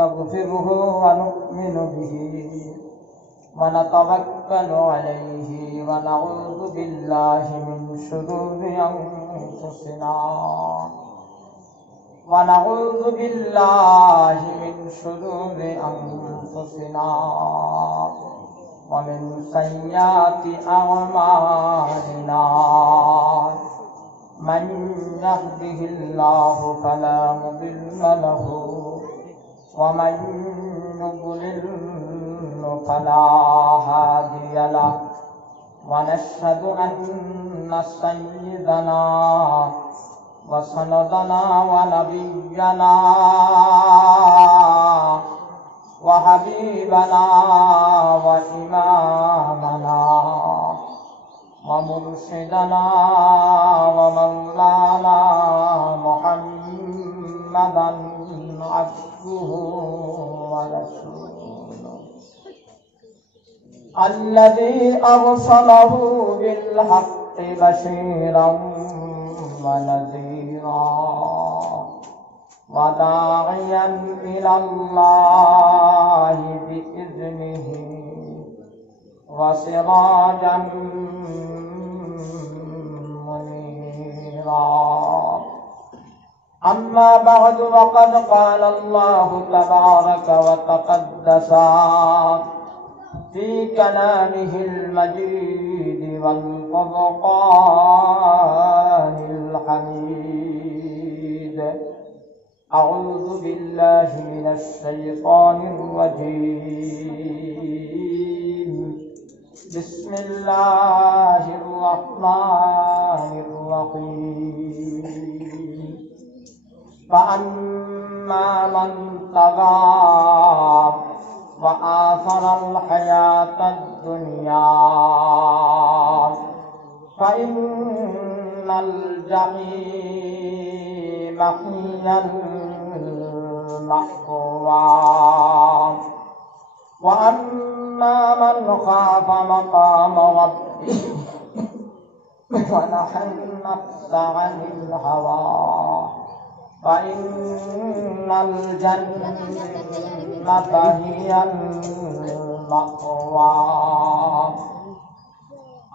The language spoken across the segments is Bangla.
नस्तगफिरुहु व नु'मिनु बिही व नतवक्कलु अलैहि व नऊज़ु बिल्लाहि मिन शुरूरि अंफुसिना ونعوذ بالله من شرور أنفسنا ومن سيئات أعمالنا من يهده الله فلا مضل له ومن يضلل فلا هادي له ونشهد أن سيدنا وسندنا ونبينا وحبيبنا وإمامنا ومرشدنا ومولانا محمدا عبده ورسوله الذي أرسله بالحق بشيرا ونذيرا وداعيا إلى الله بإذنه وسراجا منيرا أما بعد وقد قال الله تبارك وتقدس في كلامه المجيد والفرقان الحميد أعوذ بالله من الشيطان الرجيم بسم الله الرحمن الرحيم فأما من طغى وآثر الحياة الدنيا فإن الجحيم هي المأوى وأما من خاف مقام ربه ونهى النفس عن الهوى فإن الجنة هي المأوى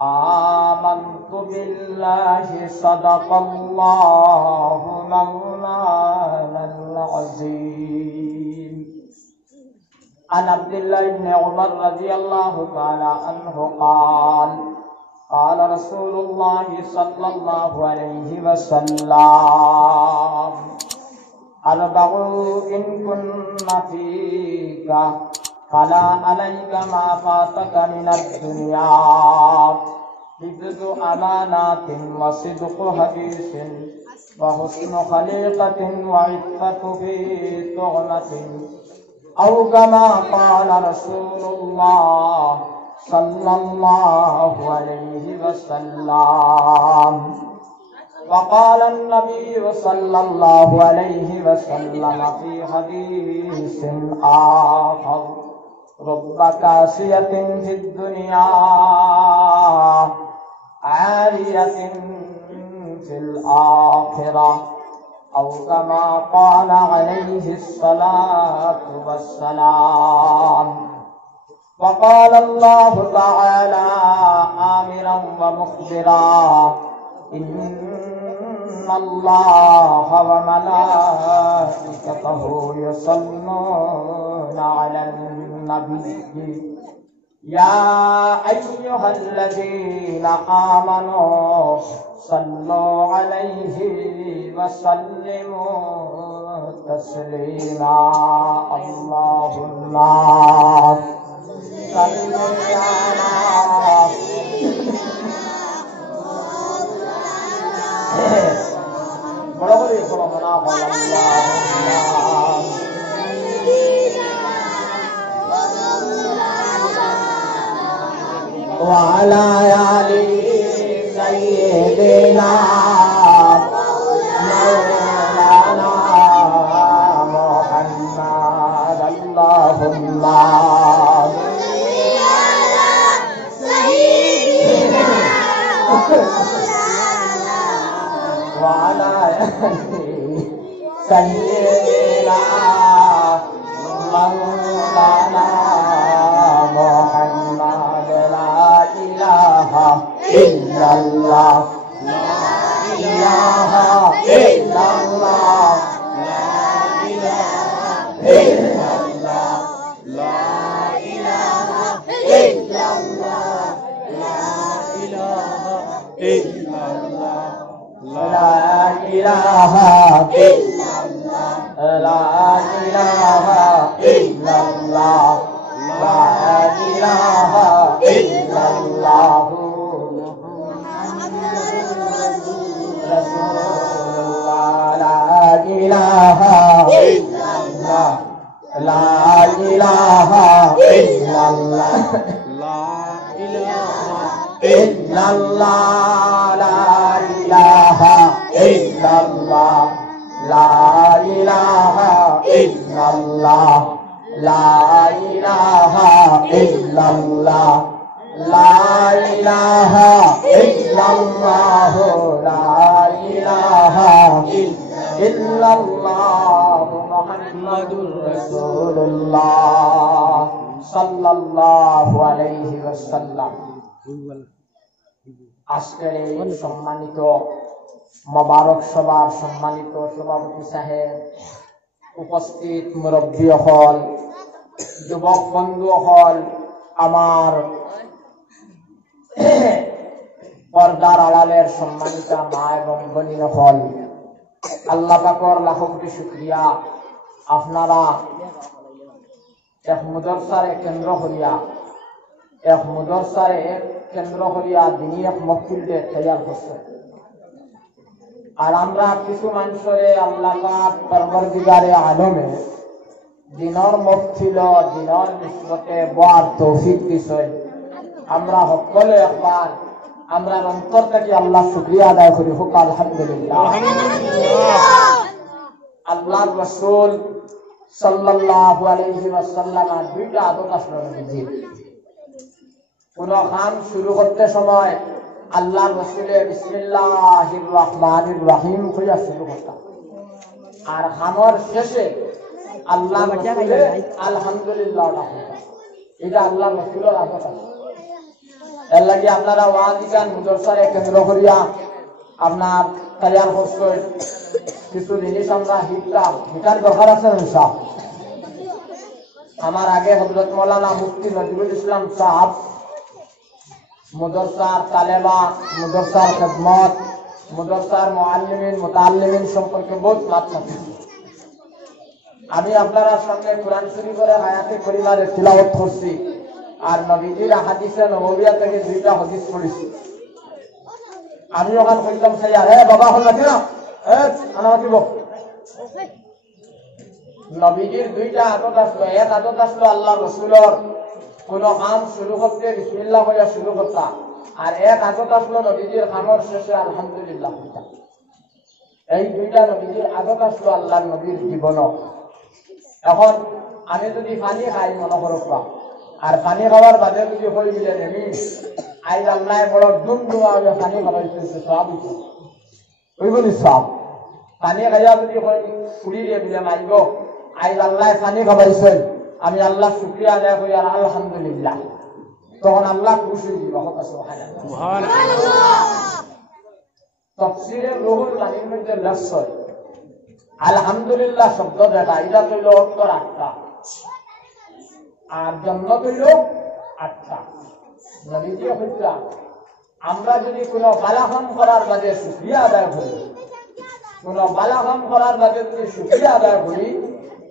آمنت بالله صدق الله مولانا العظيم عن عبد الله بن عمر رضي الله تعالى عنه قال قال رسول الله صلى الله عليه وسلم أربع إن كن فيك فلا عليك ما فاتك من الدنيا حفظ أمانات وصدق حديث وحسن خليقة وعفة في تهمة أو كما قال رسول الله صلى الله عليه وسلم وقال النبي صلى الله عليه وسلم في حديث آخر رب كاسية في الدنيا عارية في الآخرة أو كما قال عليه الصلاة والسلام وقال الله تعالى آمرا ومخبرا إن الله وملائكته يصلون على النبي يا أيها الذين آمنوا صلوا عليه وسلموا تسليما اللهم صل على وعلى آل سيدنا مولانا محمد اللهم وعلى آل سيدنا লা ইলাহা ইল্লাল্লাহ লা ইলাহা ইল্লাল্লাহ রাসূলুল্লাহ লা ইলাহা ইল্লাল্লাহ লা ইলাহা ইল্লাল্লাহ লা ইলাহা ইল্লাল্লাহ লা ইলাহা ইল্লাল্লাহ লা ইলাহা ইল্লাল্লাহ লা ইলাহা ইল্লাল্লাহ লা ইলাহা ইল্লাল্লাহ লা ইলাহা ইল্লাল্লাহ মুহাম্মাদুর রাসূলুল্লাহ সাল্লাল্লাহু আলাইহি ওয়াসাল্লাম। আজকের এই সম্মানিত মোবারক সভার সম্মানিত সভাপতি সাহেব, উপস্থিত মুরব্বী হল, যুবক বন্ধু হল, আমার পর্দার আড়ালের সম্মানিত মা এবং বোন হল, আল্লাহ পাকের লাখ কোটি শুকরিয়া। আপনারা এক মুদরসারে কেন্দ্র করিয়া দিনী এক মহফিলকে তৈয়ার করছে। আর আমরা কিছু মানুষরে আল্লাহ পাক পরবর্তীকারে আলমে দিনের মহফিল দিনের নিসবতে বয়ার তৌফিক দিছেন। আমরা সকলে একবার আমরা অন্তর থেকে আল্লাহ শুকরিয়া আদায় করি, হোক আলহামদুলিল্লাহ। আল্লাহর রাসূল সাল্লাল্লাহু আলাইহি ওয়াসাল্লাম দুইটা আদত আসলো নবীজির। কোন কাম শুরু করতে সময় আল্লাহর রাসূলের বিসমিল্লাহির রহমানির রহিম কইয়া শুরু করতাম, আর কামের শেষে আল্লাহর রাসূলের আলহামদুলিল্লাহ কইতাম। এটা আল্লাহর রাসূলের আদত আছে। এর লাগি আপনারা ওয়াজিকান মুদরসারে কেন্দ্র করিয়া আপনার তৈয়ার করছেন। কিছু জিনিস আমরা হিটার দরকার আছে না? আমার আগে হযরত মাওলানা মুফতি নজরুল ইসলাম সাহেব মুদরসার তালেবা, মুদরসার খিদমত, মুদরসার মুআল্লিমিন মুতাআল্লিমিন সম্পর্কে বহুত বাত করতেছি। আমি আপনারা সামনে কোরআন শরীফের আয়াতে পরিবারে তিলাওয়াত করছি, আর নবীজির হাদিসে নববিয়া থেকে দুইটা হাদিস পড়েছি। আমি ওখানে কইলাম সাইয়া হে বাবা হল না আনা দিব। নবীজির দুইটা আদত আসলো। এক আদত আসলো আল্লাহ রাসূলের কোন কাম শুরু করতে বিসমিল্লাহ কইয়া শুরু করতা, আর এক আদত আসলো নবীজির কামের শেষে আলহামদুলিল্লাহ কইতা। এই দুইটা নবীজির আদত আসলো আল্লাহর নবীর জীবন। এখন আমি যদি পানি খাই মনে করবা, আর পানি খাওয়ার বাদে যদি হয়ে গেলে নেমি আই আল্লাহ বড় ডুমডুমা হলে পানি খাওয়াইছে সব ওই বলি সব পানি খাইয়া যদি হয় ফুড়ি দিয়ে দিলে মাইব আই আল্লাহ পানি খাওয়াইছেন, আমি আল্লাহ শুকরিয়া আদায় করি আর আলহামদুলিল্লাহ, তখন আল্লাহ খুশি দিব। তাফসীরে রুহুল মানির মধ্যে লেখছে আলহামদুলিল্লাহ শব্দ যেটা, এটা হইল অক্ষর 8টা, আর জন্ম হইল 8টা। নবীজি হইতা আমরা যদি কোনো বালাহাম করার বাদে শুকরিয়া আদায় করি, কোনো বালাহাম করার বাদে যদি শুকরিয়া আদায় করি,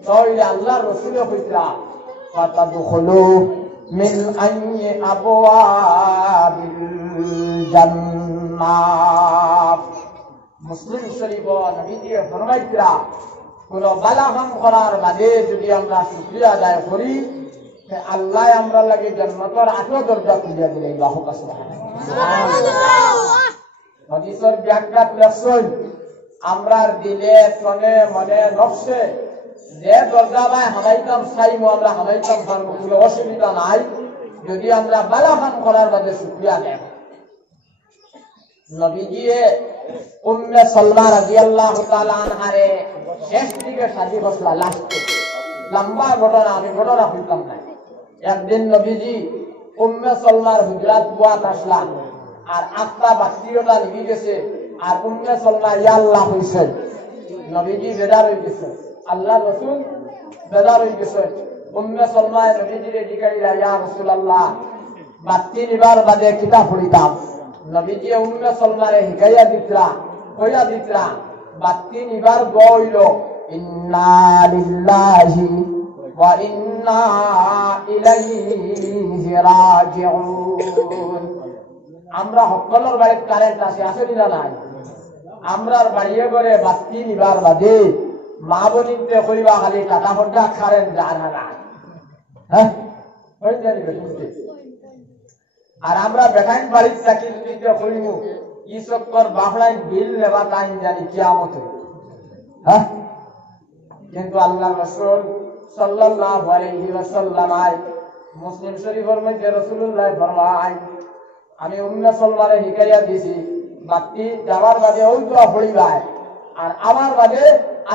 তাহলে আল্লাহর রাসূল হইতা ফাতাদখুলু মিন আইয়ি আবওয়াবিল জান্নাহ। মুসলিম শরীফ নবীজি ফরমাইতা কোন বালাহাম করার বাদে যদি আমরা শুকরিয়া আদায় করি, আল্লাহ আমরা লাগে জান্নাতের 8 দরজা খুলিয়া দিলেন। আল্লাহু সুবহানাহু। হাদিসের ব্যাখ্যা লেখছেন আমরার দিলে তনে মনে নফসে যে দরজা ভাই হামাইতাম চাইমু আমরা হামাইতাম পারবো, কোনো অসুবিধা নাই যদি আমরা বালাহাম করার বাদে শুকরিয়া দেব। নবীজিয়ে উম্মে সালমা রাদিয়াল্লাহু তাআলা আনহারে শেষ দিকে শাদী করলা, লাস্টে লম্বা ঘটনা, আমি ঘটনা বলতাম না। একদিন নবীজি উম্মে সালমার হুজরাত বুয়াত আসলাম, আর 8টা বাতিটা নিভে গেছে, আর উম্মে সালমা ইয়া আল্লাহ কইছেন। নবীজি বেজার হয়ে গেছে, আল্লাহ রাসূল বেজার হয়ে গেছে। উম্মে সালমা নবীজিরে জিজ্ঞাসা ইয়া রাসূলুল্লাহ বাতি নিবার বাদে কিতা পড়িতাম। নবীজি উম্মে সালমারে হিকায়া দিতরা, কইয়া দিতরা বাতি নিবার গইল ইন্না লিল্লাহি ওয়া ইন্না ইলাইহি রাজিউন। আমরা সকলের বাড়িতে কারেন্ট আছে না নাই? আমরার বাড়িয়ে করে বাতি নিবার বাদে মা বনিতে কইবা খালি টাকা ফটা কারেন্ট জানা না, হ্যাঁ হয়ে জানি শুনতে। আর আমরা বেটাইন বাড়ির চাকরি দিতে কইমু ই চক্কর বাহলাইন বিল নেবা তাই জানি কিয়ামতে, হ্যাঁ। কিন্তু আল্লাহ রাসূল সাল্লাল্লাহু আলাইহি ওয়াসাল্লাম মুসলিম শরীফের মধ্যে রাসূলুল্লাহ ফরমায়, আমি উম্মে সালমারে হিকায়া দিছি বাতি যাওয়ার বাদে ওই দোয়া পড়িবাই আর আমার বাদে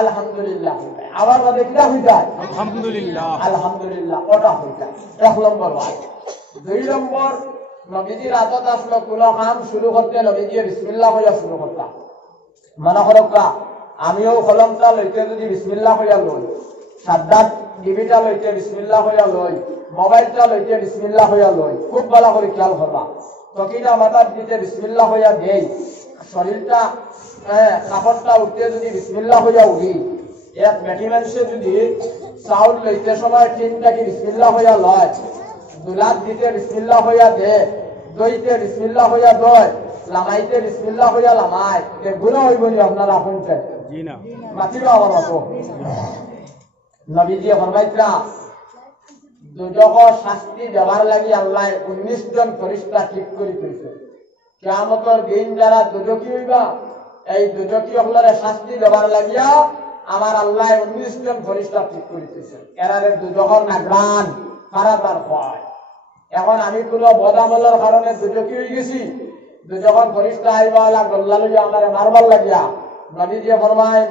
আলহামদুলিল্লাহ হইবাই। আমার বাদে কিটা হইতাই? আলহামদুলিল্লাহ। আলহামদুলিল্লাহ ওটা হইতাই। 1 নম্বর বাদ। 2 নম্বর, নবীজির আদত আসলো কোন কাম শুরু করতে নবীজি বিসমিল্লাহ কইয়া শুরু করতাম। মনে করকা আমিও কলমটা লইতে যদি বিসমিল্লাহ কইয়া লই, সাদ্দাত টিভিটা লইতে বিসমিল্লাহ কইয়া লই, মোবাইলটা লইতে বিসমিল্লাহ কইয়া লই, খুব ভালো করে খেয়াল করবা। তকিটা মাথার দিতে বিসমিল্লাহ কইয়া দেই, শরীরটা কাপড়টা উঠতে যদি বিসমিল্লাহ কইয়া উঠি, এক বেটি মানুষে যদি চাউল লইতে সময় টিনটাকে বিসমিল্লাহ কইয়া লয়, দুলাত দিতে বিসমিল্লাহ কইয়া দে, দইতে বিসমিল্লাহ কইয়া দয়, লামাইতে বিসমিল্লাহ কইয়া লামাই, এগুলো হইব নি আপনারা শুনছে? জি না। মাতিবা আমার মতো। নবীজি ফরমাইতা দুজক শাস্তি দেওয়ার লাগি আল্লাহ 19 জন ফেরেশতা ঠিক করে দিয়েছে। কিয়ামতের দিন যারা দুজকি হইবা, এই দুজকি হলরে শাস্তি দেওয়ার লাগিয়া আমার আল্লাহ 19 জন ফেরেশতা ঠিক করে দিয়েছে। এরারে দুজকর নাগরান খারাপার হয়। এখন আমি কোনো বদামলের কারণে দুজকি হয়ে গেছি, দুজকর ফেরেশতা আইবা আলা গল্লা লইয়া আমারে মারবার লাগিয়া নবীজি ফরমায়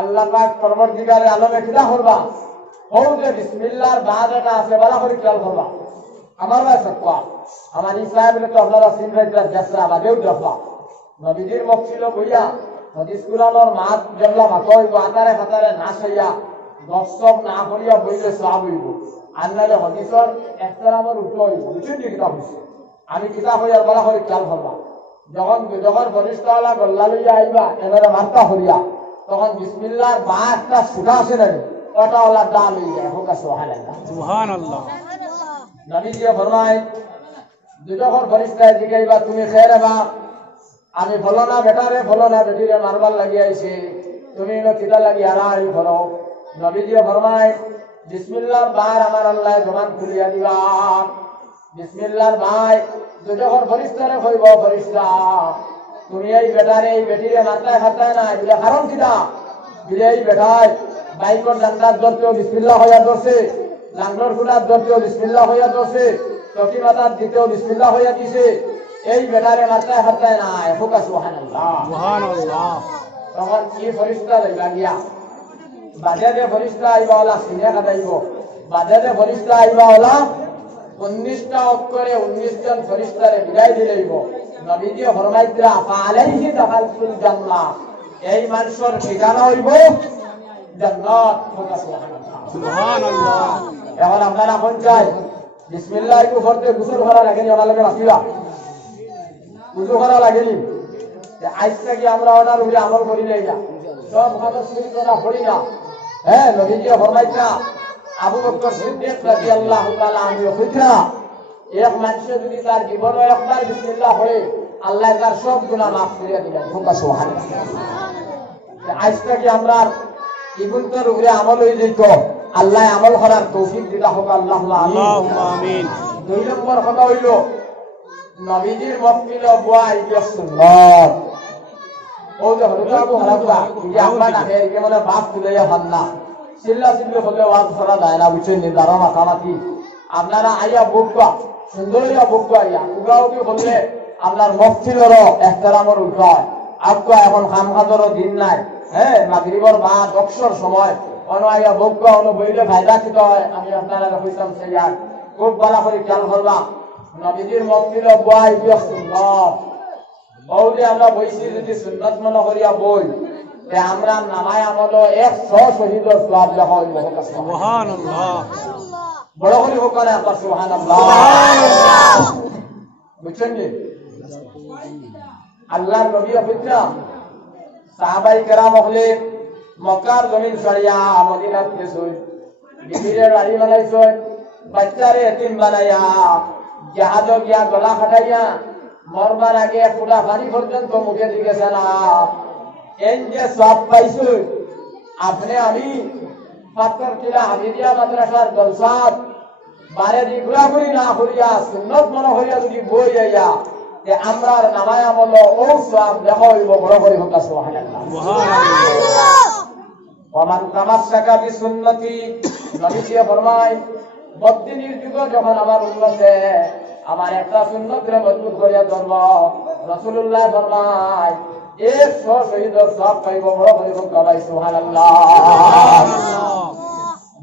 আল্লাহ পাক পরবর্তীকালে আলমে কিনা করবা হৌদে বিসমিল্লাহর বাদ এটা আছে বলা করে খেয়াল করবা। আমার ভাই সত্তা আমার ইসলাম তো আপনারা সিনরাইটার যাত্রা বাদেও দেখবা। নবীজির মুখ ছিল বইয়া হাদিস কুরআনের মাত জবলা মাতই আতারে ফাতারে না ছাইয়া গসব না করিয়া বইলে সওয়াব হইব। আন্নালে হাদিসের ইহতিরামের উঠই বুঝি কিতাব হইছে। আমি কিতাব হইয়ার বলা করে খেয়াল করবা। যখন ফেরেশতাওয়ালা গল্লা লইয়া আইবা এবারে মার্কা হইয়া তখন বিসমিল্লাহর বাদটা সুখা আছে না ওটা ওলা ডাল হয়ে যায়। হোক সুবহানাল্লাহ সুবহানাল্লাহ। নবীজি ফরমায় দুজখন ফেরেশতায় জিগাইবা তুমি খেয়ে বা আমি বলো না বেটারে বলো না বেটিরে মারবার লাগি আইছে, তুমি কিতা লাগি আড়াই করো। নবীজি ফরমায় বিসমিল্লাহর বার আমার আল্লাহ জবান খুলিয়া দিবা। বিসমিল্লাহর ভাই দুজখন ফেরেশতারে কইব ফেরেশতা তুমি এই বেটারে এই বেটিরে মারতায় খাতায় না বলে কারণ কিটা বলে এই বেটায় বাইকর ডান্ডার ধরতেও বিসমিল্লাহ হইয়া ধরছে, লাঙ্গর ফুটার ধরতেও বিসমিল্লাহ হইয়া ধরছে, চটি মাথার দিতেও বিসমিল্লাহ হইয়া দিছে, এই বেটারে মারতায় খাতায় না। হোক সুবহানাল্লাহ সুবহানাল্লাহ। তখন কি ফেরেশতা লইবা গিয়া বাজারে ফেরেশতা আইবা ওলা সিনে কাটাইব। বাজারে ফেরেশতা আইবা ওলা 19টা অক্ষরে 19 জন ফেরেশতারে বিদায় দিলেইব। নবীজি ফরমাইতরা ফালাইহি দাখালতুল জান্নাহ, এই মানুষের ঠিকানা হইব জান্নাত। সুবহানাল্লাহ। এখন আপনারা কোন চাই বিসমিল্লাহ কো পড়তে গোসল করা লাগেনি, ওনার লগে বাসিবা ওযু করা লাগেনি। আজ থেকে আমরা ওনার উপরে আমল করি নাই না, সব কথা শুনি না পড়ি না। হ্যাঁ নবীজি ফরমাইতরা আবু বকর সিদ্দিক রাদিয়াল্লাহু তাআলা আনহু কইতা এক মানুষ যদি তার জীবনে একবার বিসমিল্লাহ পড়ে আল্লাহ তার সব গুনাহ মাফ করে দিবেন। সুবহানাল্লাহ। আজ থেকে আমরা ইবুনতর উপরে আমল হয়ে যেত, আল্লাহ আমল করার তৌফিক দিতা হোক। আল্লাহুম্মা আমিন। 2 নম্বর কথা হইল নবীজির মক্কিল বুয়া ইয়া সুন্নাত। ও যে হরকাবু হারাবা যে আমরা দেখে যে মানে বাপ তুলে হান্না সিল্লা সিল্লা হলে ওয়াজ করা যায় না, বুঝছেন নি? দাঁড়া মাতামাতি আপনারা আইয়া বুকবা সুন্দর ইয়া বুকবা আইয়া উগাও কি বললে আপনার মক্কিলেরও ইহতিরামের উঠায়। আপকা এখন খামখাদরও দিন নাই। হ্যাঁ মাগরিবের বাদ অবসর সময় অনাইয়া বুকবা অন বইলে ফায়দা কি হয় আমি আপনারা কইতাম সেইয়া খুব ভালো করে খেয়াল করবা। নবীজির মক্কিল বুয়া ইয়া সুন্নাত। ওই আমরা বইছি যদি সুন্নাত মনে করিয়া বই আমরা নামায় আমল 100 শহীদের সওয়াব লেখা হইব। সুবহানাল্লাহ। বড় করে হোক না আল্লাহ সুবহানাল্লাহ সুবহানাল্লাহ। বুঝছেন নি? আল্লাহর নবী অপেক্ষা সাহাবাই কেরাম হলে মক্কার জমিন ছাড়িয়া মদিনাত গেছই, বিবিরে বাড়ি বানাইছই, বাচ্চারে এতিম বানাইয়া জাহাজ গিয়া গলা ফাটাইয়া মরবার আগে পুরা পানি পর্যন্ত মুখে দিকেছে না। এই যে সব পাইছই আপনি আমি পাথর টিলা হামিদিয়া মাদ্রাসার জলসাত বারে দি ঘুরাঘুরি না করিয়া সুন্নত মনে হইয়া যদি বই যাইয়া যে আমরা নামায় আমল ও সব দেখো বড় করে হোক সুবহানাল্লাহ। ওমান তামাসসাকা বিসুন্নতি, নবীজি ফরমায় বদ্দিনীর যুগ যখন আমার উম্মতে আমার একটা সুন্নতরে মজবুত করিয়া ধরব, রাসূলুল্লাহ ফরমায় 100 শহীদের সওয়াব পাইব, বড় করে হোক সুবহানাল্লাহ।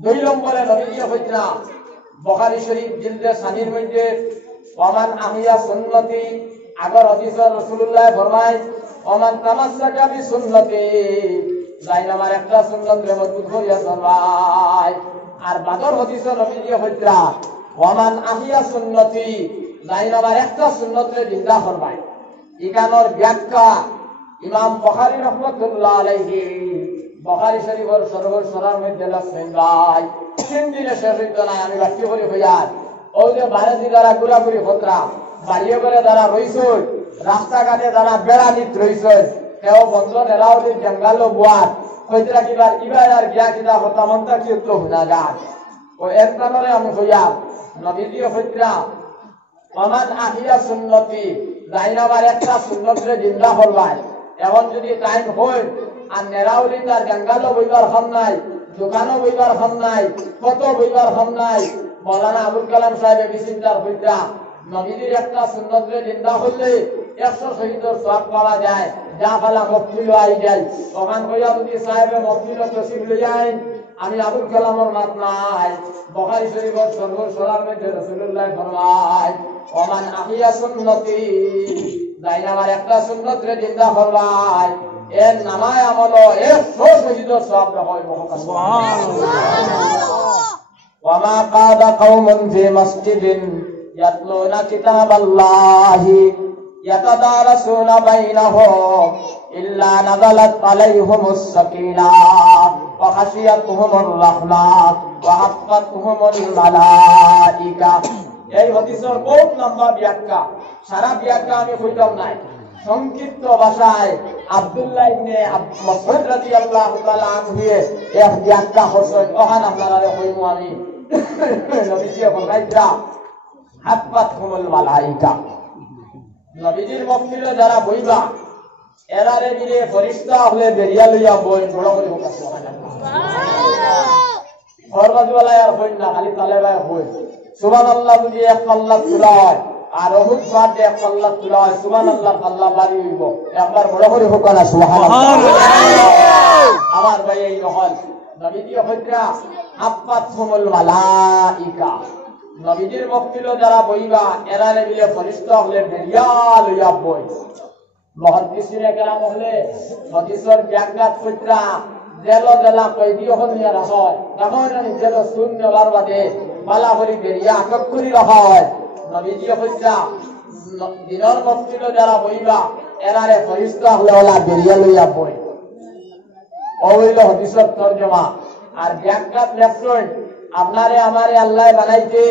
2 নম্বরে নবীজি হইতরা বুখারী শরীফ জিলদে সানির মধ্যে ওমান আহিয়া সুন্নতি আগর হাদিসে রাসূলুল্লাহ ফরমায় ওমান তামাসসাকা বিসুন্নতি, যাই আমার একটা সুন্নতরে মজবুত করিয়া ধরবাই। আর বাদর হাদিসে নবীজি হইতরা ওমান আহিয়া সুন্নতি, যাই আমার একটা সুন্নতরে জিন্দা করবাই। ইকানোর ব্যাখ্যা ইমাম বুখারী রাহমাতুল্লাহ আলাইহি বুখারী শরীফের সরার মধ্যে লেখেন ভাই 3 দিনে শেষ হইতো না। আমি বাকি বলি হইয়ার ওই যে বারেজি দ্বারা ঘুরাঘুরি হতরা বাড়িয়ে করে দ্বারা রইছ, রাস্তাঘাটে দ্বারা বেড়া নিত রইছ, কেউ বন্ধন এলাউলি জঙ্গাল বুয়ার হইতরা কিবার ইবার আর গিয়া কিনা হতা মন্তা কি তো হুনা যান। ও এর কারণে আমি হইয়ার নবীজি হইতরা ওমান আহিয়া সুন্নতি, যাইন আমার একটা সুন্নতরে জিন্দা করবাই। এখন যদি টাইম হয় আর নেরাউলি তার জঙ্গালও বইবার খাম নাই, দোকানও বইবার খাম নাই, কত বইবার খাম নাই, মৌলানা আবুল কালাম সাহেব বিচিন্তার হইতা নবীজির একটা সুন্নতরে জিন্দা হইলে 100 শহীদের সওয়াব পাওয়া যায়, যা ফালা মফিল আই যায়। ওখান হইয়া যদি সাহেবে মফিল তসিব লই যায়, আমি আবুল কালামের মাত নাই। বুখারী শরীফের সরার মধ্যে রাসূলুল্লাহ ফরমায় ওমান আহিয়া সুন্নতি, যাই আমার একটা সুন্নতরে জিন্দা করবাই, এর নামায় আমল 100 শহীদের সওয়াব হয়। সুবহানাল্লাহ। ওয়ামা কাদা কওমুন ফি মাসজিদিন ইয়াতলুনা কিতাবাল্লাহি ইয়াতাদারাসুনা বাইনাহুম ইল্লা নাযালাত আলাইহিমুস সাকিনাহ ওয়া খাশিয়াতুহুমুর রাহমাহ ওয়া হাফাতুহুমুল মালাইকা। এই হাদিসের বহুত লম্বা ব্যাখ্যা, সারা ব্যাখ্যা আমি কইতাম নাই। সংক্ষিপ্ত ভাষায় আব্দুল্লাহ ইবনে মাসউদ রাদিয়াল্লাহু তাআলা আনহু এক ব্যাখ্যা করছেন, ওখানে আপনারা কইমু আমি। নবীজি ফরমাইতা হাফাতুহুমুল মালাইকা, নবীজির মফিলে যারা বইবা এরারে দিলে ফেরেশতা হলে বেরিয়া লইয়া বই বড় করে হোক সুবহানাল্লাহ। ফরবাজওয়ালা আর হই না, খালি তালেবায় হই। সুবহানাল্লাহ যদি এক পাল্লা তোলা হয় আর ওহুদ পাহাড়ে এক পাল্লা তোলা হয়, সুবহানাল্লাহ পাল্লা বাড়ি হইব। একবার বড় করে হোক না সুবহানাল্লাহ। আমার ভাই এই নহল নবীজি হইতা হাফাতুহুমুল মালাইকা, নবীজির মফিলে যারা বইবা এরারে দিলে ফেরেশতা হলে বেরিয়া লইয়া বই। মুহাদ্দিসিনে কেরাম হলে হাদিসের ব্যাখ্যা কইরা জেল জেলা কয়দি ওখানে নিয়ে রাখা হয়, রাখা হয় না জেল শুন নেওয়ার বাদে মালা করে বেরিয়া আটক করে রাখা হয়। নবীজি কইরা দিনের মফিলে যারা বইবা এরারে ফেরেশতা হলে ওলা বেরিয়া লইয়া বই। ওইল হাদিসের তরজমা। আর ব্যাখ্যা লেখছেন আপনারে আমারে আল্লাহ বানাইতে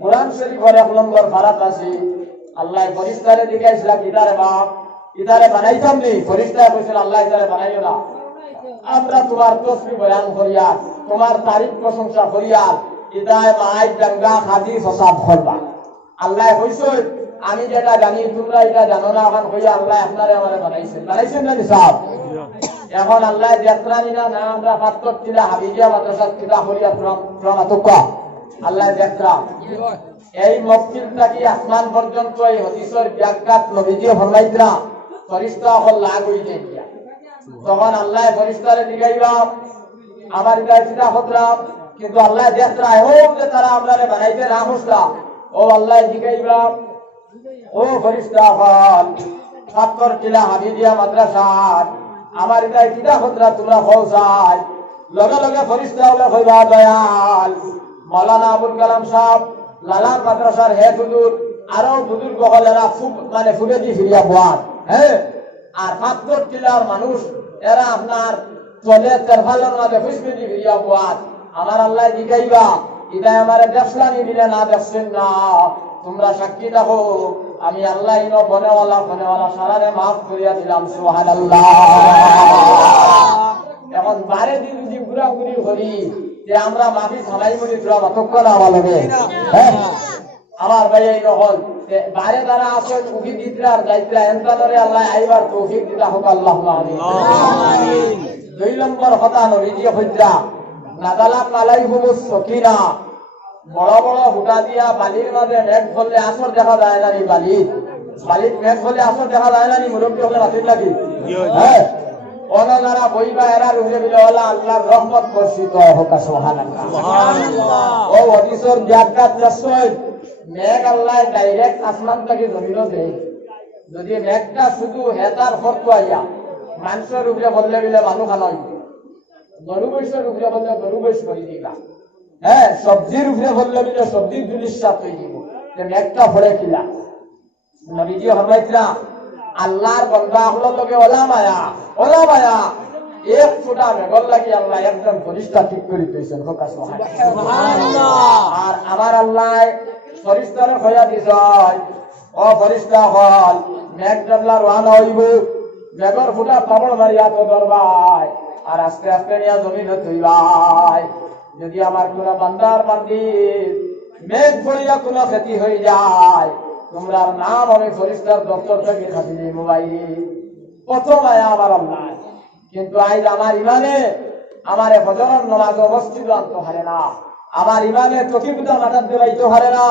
কোরআন শরীফের 1 নম্বর ফারাত আছে। আল্লাহ ফেরেশতারে জিজ্ঞাসা কিতারে বাপ ইতারে বানাইতাম নি, ফেরেশতা কইছেন আল্লাহ ইতারে বানাইও না, আমরা তোমার তসবিহ বয়ান করিয়া তোমার তারিফ প্রশংসা করিয়া ইতায় মাই গঙ্গা হাদিস হিসাব করবা। আল্লাহ কইছেন আমি যেটা জানি তোমরা এটা জানো না, এখন কইয়া আল্লাহ আপনারে আমারে বানাইছেন না হিসাব। এখন আল্লাহ যাত্রা নিনা না আমরা পাত্তর ছিল হাবিজিয়া মাদ্রাসা কিতা করিয়া প্রমাতকা আল্লাহ যাত্রা এই মফিলটা কি আসমান পর্যন্ত এই হাদিসের ব্যাখ্যা নবীজি ফরমাইতরা ফেরেশতা হল লাগ হইতে দিয়া। তখন আল্লাহ ফেরেশতারে জিগাইবা আমার গায়িতা হতরা, কিন্তু আল্লাহ যাত্রা ও যে তারা আমরারে বানাইতে না হসলা, ও আল্লাহ জিগাইবা ও ফেরেশতা হল পাত্তর ছিল হাবিজিয়া মাদ্রাসা আমার গায়িতা হতরা তোমরা পৌঁছাই। লগে লগে ফেরেশতা হলে কইবা দয়াল মাওলানা আবুল কালাম সাহেব লালার মাদ্রাসার হে হুজুর আরো বুজুর্গ হলেরা মানে ফুলে দি ফিরিয়া বাদ। হ্যাঁ আর ৭৫ টিলার মানুষ এরা আপনার চলে তেরফালের মাঝে খুশবি দিবিয়া বাদ আমার আল্লাহ দিগাইবা ইদায় আমারে দেখলানি দিলে না দেখছেন না তোমরা সাক্ষী দেখো আমি আল্লাহ ইনো বনেওয়ালা সারারে মাফ করিয়া দিলাম সুবহানাল্লাহ। এখন বারে দিন যদি ঘুরাঘুরি করি যে আমরা মাফি ছাড়াই বলি তোরা বাতক্য না আমার লগে আমার ভাই এই নহল বারে দ্বারা আসেন উহি দিতরার দায়িত্ব এনতালরে আল্লাহ আইবার তৌফিক দিতা হোক আল্লাহুম্মা আমিন। 2 নম্বর কথা নবীজি হজ্জা নাযালাত আলাইহিমুস সাকিনা বড় বড় হুটা দিয়া বালির মাঝে মেঘ ফললে আসর দেখা যায় না বালির মেঘ ফললে আসর দেখা যায় না মুরব্বী হলে বাতিল লাগি হ্যাঁ ওনারা বইবা এরা রুজে বিলে আল্লাহর রহমত বর্ষিত হোক সুবহানাল্লাহ। ও হাদিসের ব্যাখ্যা চাষয় মেঘ আল্লাহ ডাইরেক্ট আসমান থেকে জমিনও দেয় যদি মেঘটা শুধু হেতার ফটো আইয়া মানুষের উপরে বললে বিলে মানুষ আনয় গরু বৈশের উপরে বললে গরু বৈশ করে দিবা হ্যাঁ সবজির উপরে বললে বিলে সবজির দুলিশাত হয়ে দিব যে মেঘটা ভরে কিলা নবীজি ফরমাইছিলা আল্লাহর বান্দা হলোর লগে ওলা মায়া এক ফোঁটা মেঘর লাগি আল্লাহ একদম ফরিস্তা ঠিক করে দিয়েছেন সুবহানাল্লাহ। আর আমার আল্লাহ ফরিস্তারে খয়া দিছয় ও ফরিস্তা হল মেঘ ডাবলা রওনা হইব মেঘর ফোঁটা পাবড় মারিয়া তো দরবাই আর আস্তে আস্তে নিয়া জমিনে তুইবাই যদি আমার কোন বান্দার বান্দি মেঘ পড়িয়া কোন ক্ষতি হয়ে যায় তোমরা নাম আমি ফরিস্তার দপ্তর থেকে খাটিয়ে মোবাইলে প্রথম আয়া আমার আল্লাহ কিন্তু আজ আমার ইমানে আমার ফজরের নামাজ মসজিদ আনতে পারে না আমার ইমানে চকিপুতা মাটার দেবাইতে পারে না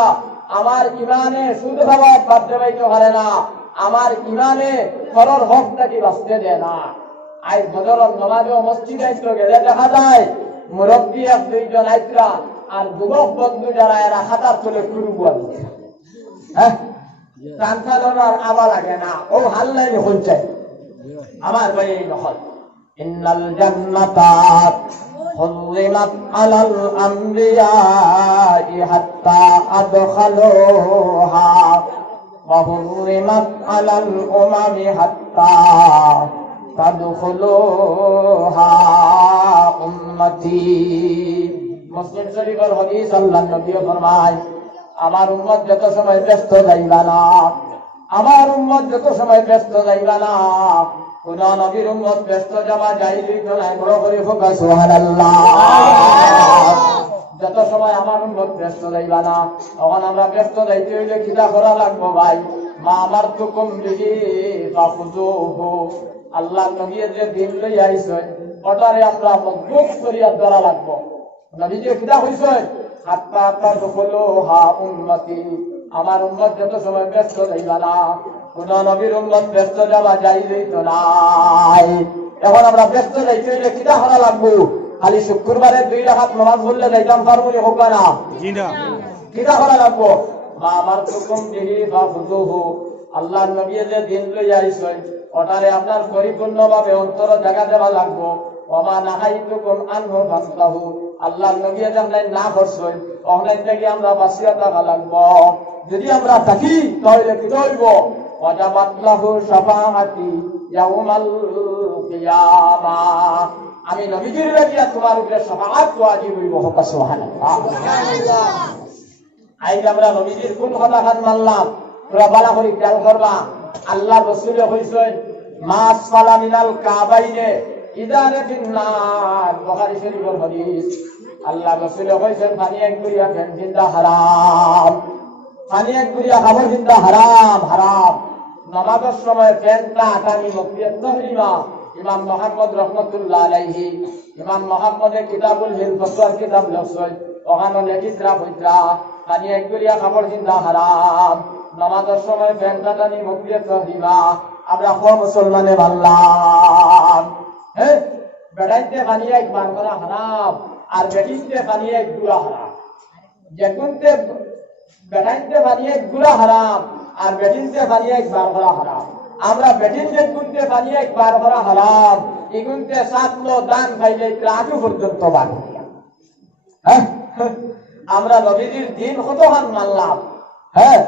আমার ইমানে সুদ খাওয়া বাদ দেবাইতে পারে না আমার ইমানে করর হকটাকে বাঁচতে দেয় না আজ ফজরের নামাজ মসজিদ আইতে গেলে দেখা যায় মুরব্বী 1-2 জন আইতরা আর যুবক বন্ধু যারা এরা হাতার চলে শুরু করে হ্যাঁ কানসালনার আবা লাগে না ও হাল্লাই হল চাই আমার ভাই এই নহল ইন্নাল জান্নাতা হুরিমাত আলাল আমবিয়াই হাত্তা আদখালুহা ওয়া হুরিমাত আলাল উমামি হাত্তা তাদখুলুহা উম্মতি। মুসলিম শরীফের হাদিস আল্লাহর নবী ফরমায় আমার উম্মত যত সময় ব্যস্ত যাইবা না আমার উম্মত যত সময় ব্যস্ত যাইবা না কোন নবীর উম্মত ব্যস্ত যাওয়া যাইবি না বড় করে ফোকা সুবহানাল্লাহ। যত সময় আমার উম্মত ব্যস্ত যাইবা না তখন আমরা ব্যস্ত যাইতে হইলে কিতা করা লাগবো ভাই মা আমার তুকুম বিহি ফাখুযুহু আল্লাহ নবীর যে দিন লই আইছেন ওটারে আমরা মজবুত করিয়া ধরা লাগবো নবী যে কিতা হইছে হাত্তা তাদখুলুহা উম্মতি আমার উম্মত যত সময় ব্যস্ত যাইবা না কোন নবীর উম্মত ব্যস্ত যাওয়া যাইবেই তো নাই। এখন আমরা ব্যস্ত যাইতে হইলে কিতা করা লাগবো খালি শুক্রবারে 2 রাকাত নামাজ পড়লে যাইতাম পারবো না হোক না জি না কিতা করা লাগবো মা আমার হুকুম দিহি ফাখুযুহু আল্লাহর নবী যে দিন লই আইছেন ওটারে আপনার পরিপূর্ণভাবে অন্তর জায়গা দেওয়া লাগবো ওমা নাহাইতুকুম আনহু ফান্তাহু আল্লাহর নবী যেমন না করছেন ওখান থেকে আমরা বাঁচিয়া থাকা লাগবো যদি আমরা থাকি তাহলে কি হইব ওয়াজাবাত লাহু শাফাআতি ইয়াউমাল কিয়ামাহ আমি নবীজির লাগিয়া তোমার উপরে শাফাআত ওয়াজিব হইব হোক সুবহানাল্লাহ। আইজ আমরা নবীজির কোন কথা খান মানলাম তোরা বালা করে খেয়াল করবা আল্লাহ রাসূল কইছেন মাস ফালা মিনাল কাবাইনে ইদারে ফিন্নার বুখারী শরীফের হাদিস আল্লাহ রাসূল কইছেন পানি এক গুরিয়া ফেন্দিন্দা হারাম পানি এক গুরিয়া খাবার জিন্দা হারাম হারাম নামাজের সময় ফেনটা আটানি মুক্তিয়ত তহরিমা ইমাম মুহাম্মদ রাহমাতুল্লাহ আলাইহি ইমাম মুহাম্মদের কিতাবুল হিল ফতোয়ার কিতাব লেখছেন ওখানে লেখিতরা বইতরা পানি এক গুরিয়া খাবার জিন্দা হারাম নামাজের সময় ফেনটা আটানি মুক্তিয়ত তহরিমা আমরা কোন মুসলমানে মানলাম হ্যাঁ বেড়াইতে পানি এক বার করা হারাম আর বেটিতে পানি এক গুড়া হারাম যেগুনতে বেড়াইতে পানি এক গুড়া হারাম আর বেটিতে পানি এক বার করা হারাম আমরা বেটিতে গুনতে পানি এক বার করা হারাম এগুনতে 7 লো দান পাইলে আজও পর্যন্ত বাকি হ্যাঁ আমরা নবীজির দিন কতখান মানলাম হ্যাঁ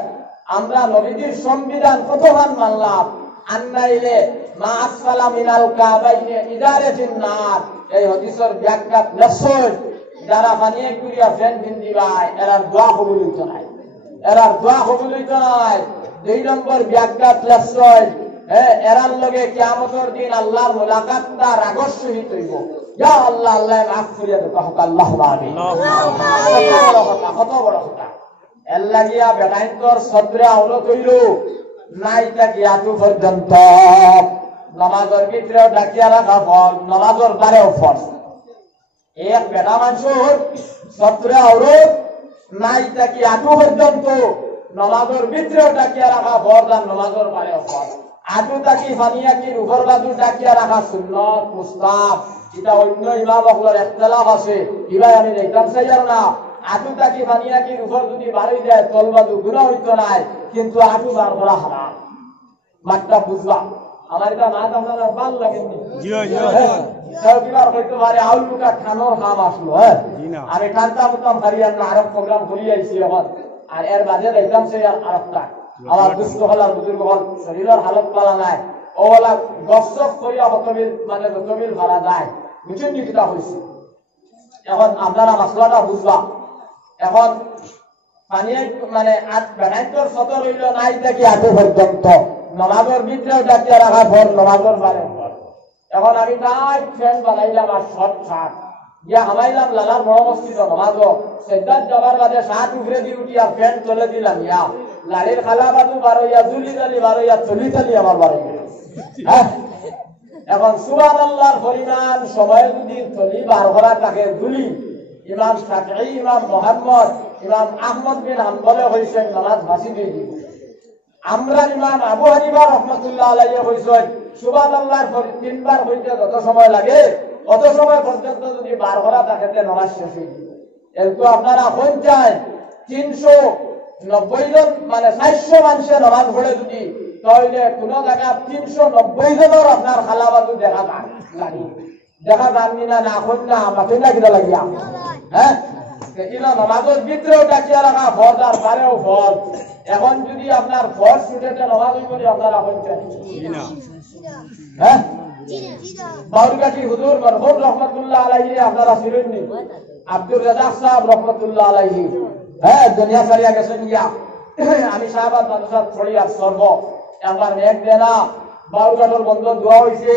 আমরা নবীজির সংবিধান কতখান মানলাম আন্নাইলে মা আসফালা মিনাল কাবাইনে ইদারাতিন নার এই হাদিসের ব্যাখ্যা নসল যারা পানিয়ে কুরিয়া ফ্যান ভিন্দি ভাই এরার দোয়া কবুল হইতো নাই এরার দোয়া কবুল হইতো নাই 2 নম্বর ব্যাখ্যা নসল এরার লগে কিয়ামতের দিন আল্লাহর মুলাকাতটা রাগর সহিত হইব ইয়া আল্লাহ আল্লাহ মাফ করিয়া দাও কহ আল্লাহু আমিন কত বড় কথা এর লাগিয়া বেদান্তর সদরে আওলত হইল নাই তাকি আতু পর্যন্ত নামাজের ভিতরে ডাকিয়া রাখা ফল নামাজের বারেও ফল এক বেটা মানুষের সদরে আওরত নাই তাকি আতু পর্যন্ত নামাজের ভিতরে ডাকিয়া রাখা ফল আর নামাজের বারেও ফল আতু তাকি ফানিয়া কি রুহর বাদু ডাকিয়া রাখা সুন্নত মুস্তাহাব এটা অন্য ইমাম হকলের ইখতিলাফ আছে ইবা আমি দেখতাম চাইয়ার না আটু তাকি ফানিয়া কি রুহর যদি বাড়ি যায় তলবাদু গুনাহ হইতো নাই কিন্তু আটু বার করা হারাম মাত্রা বুঝবা আমার এটা না আপনারা ভাল লাগেনি জি জি সব বিবার হইতো পারে আউলুকা খানোর কাম আসলো আমি কান্তা মুতাম হারিয়ান না আরব প্রোগ্রাম করি আইছি এখন আর এর বাদে দেখতাম সে আরবটা আমার দুষ্ট হলার বুজুর্গ হল শরীরের হালত পালা নাই ওলা দর্শক কইয়া হতবিল মানে যতবিল ভাড়া যায় বুঝছেন নি কিতা হইছে এখন আপনারা মাসলাটা বুঝবা এখন পানিয়ে মানে বেড়াইতর সতর হইল নাই থেকে আটু পর্যন্ত নমাজের ভিতরেও ডাকিয়া রাখা ভর নমাজের বারে এখন আমি তাই ফ্যান বানাইলাম আর শর্ট শার্ট গিয়া হামাইলাম লালার বড় মসজিদ নমাজ সেদ্দার যাবার বাদে শার্ট উগরে দিয়ে উঠিয়া ফ্যান চলে দিলাম ইয়া লাড়ির খালা বাদু বারো ইয়া জুলি তালি বারো ইয়া চলি তালি আমার বারো হ্যাঁ এখন সুবহানাল্লাহর পরিমাণ সময় যদি চলি বার করা থাকে জুলি ইমাম শাফিঈ ইমাম মুহাম্মদ ইমাম আহমদ বিন হাম্বলে কইছেন নামাজ ফাঁসি দিয়ে দিব আমরা ইমাম আবু হানিফা রাহমাতুল্লাহ আলাইহি কইছেন সুবহানাল্লাহর পর 3 বার হইতে যত সময় লাগে অত সময় পর্যন্ত যদি বার করা থাকে তে নামাজ শেষ হয়ে যাবে এরকম আপনারা কোন চাই 390 জন মানে 400 মানুষের নামাজ পড়ে যদি তাহলে কোন জায়গা 390 জনের আপনার খালাবাদু দেখা যায় লাগি দেখা যাননি না না কোন না মাথে না কিনা লাগিয়া হ্যাঁ এগুলো নামাজের ভিতরেও ডাকিয়া রাখা ফরজ আর বারেও ফরজ এখন যদি আপনার ফরজ ছুটেতে নামাজ করি আপনারা হচ্ছেন হ্যাঁ বাউরকাটি হুজুর মরহুম রহমাতুল্লাহ আলাইহি আপনারা ছিলেননি আব্দুর রাজাক সাহেব রহমাতুল্লাহ আলাইহি হ্যাঁ দুনিয়া ছাড়িয়া গেছেন গিয়া আমি সাহাবাত মানুষের ছড়িয়া সর্ব একবার মেঘ দেনা বাউরকাটোর বন্ধ দোয়া হয়েছে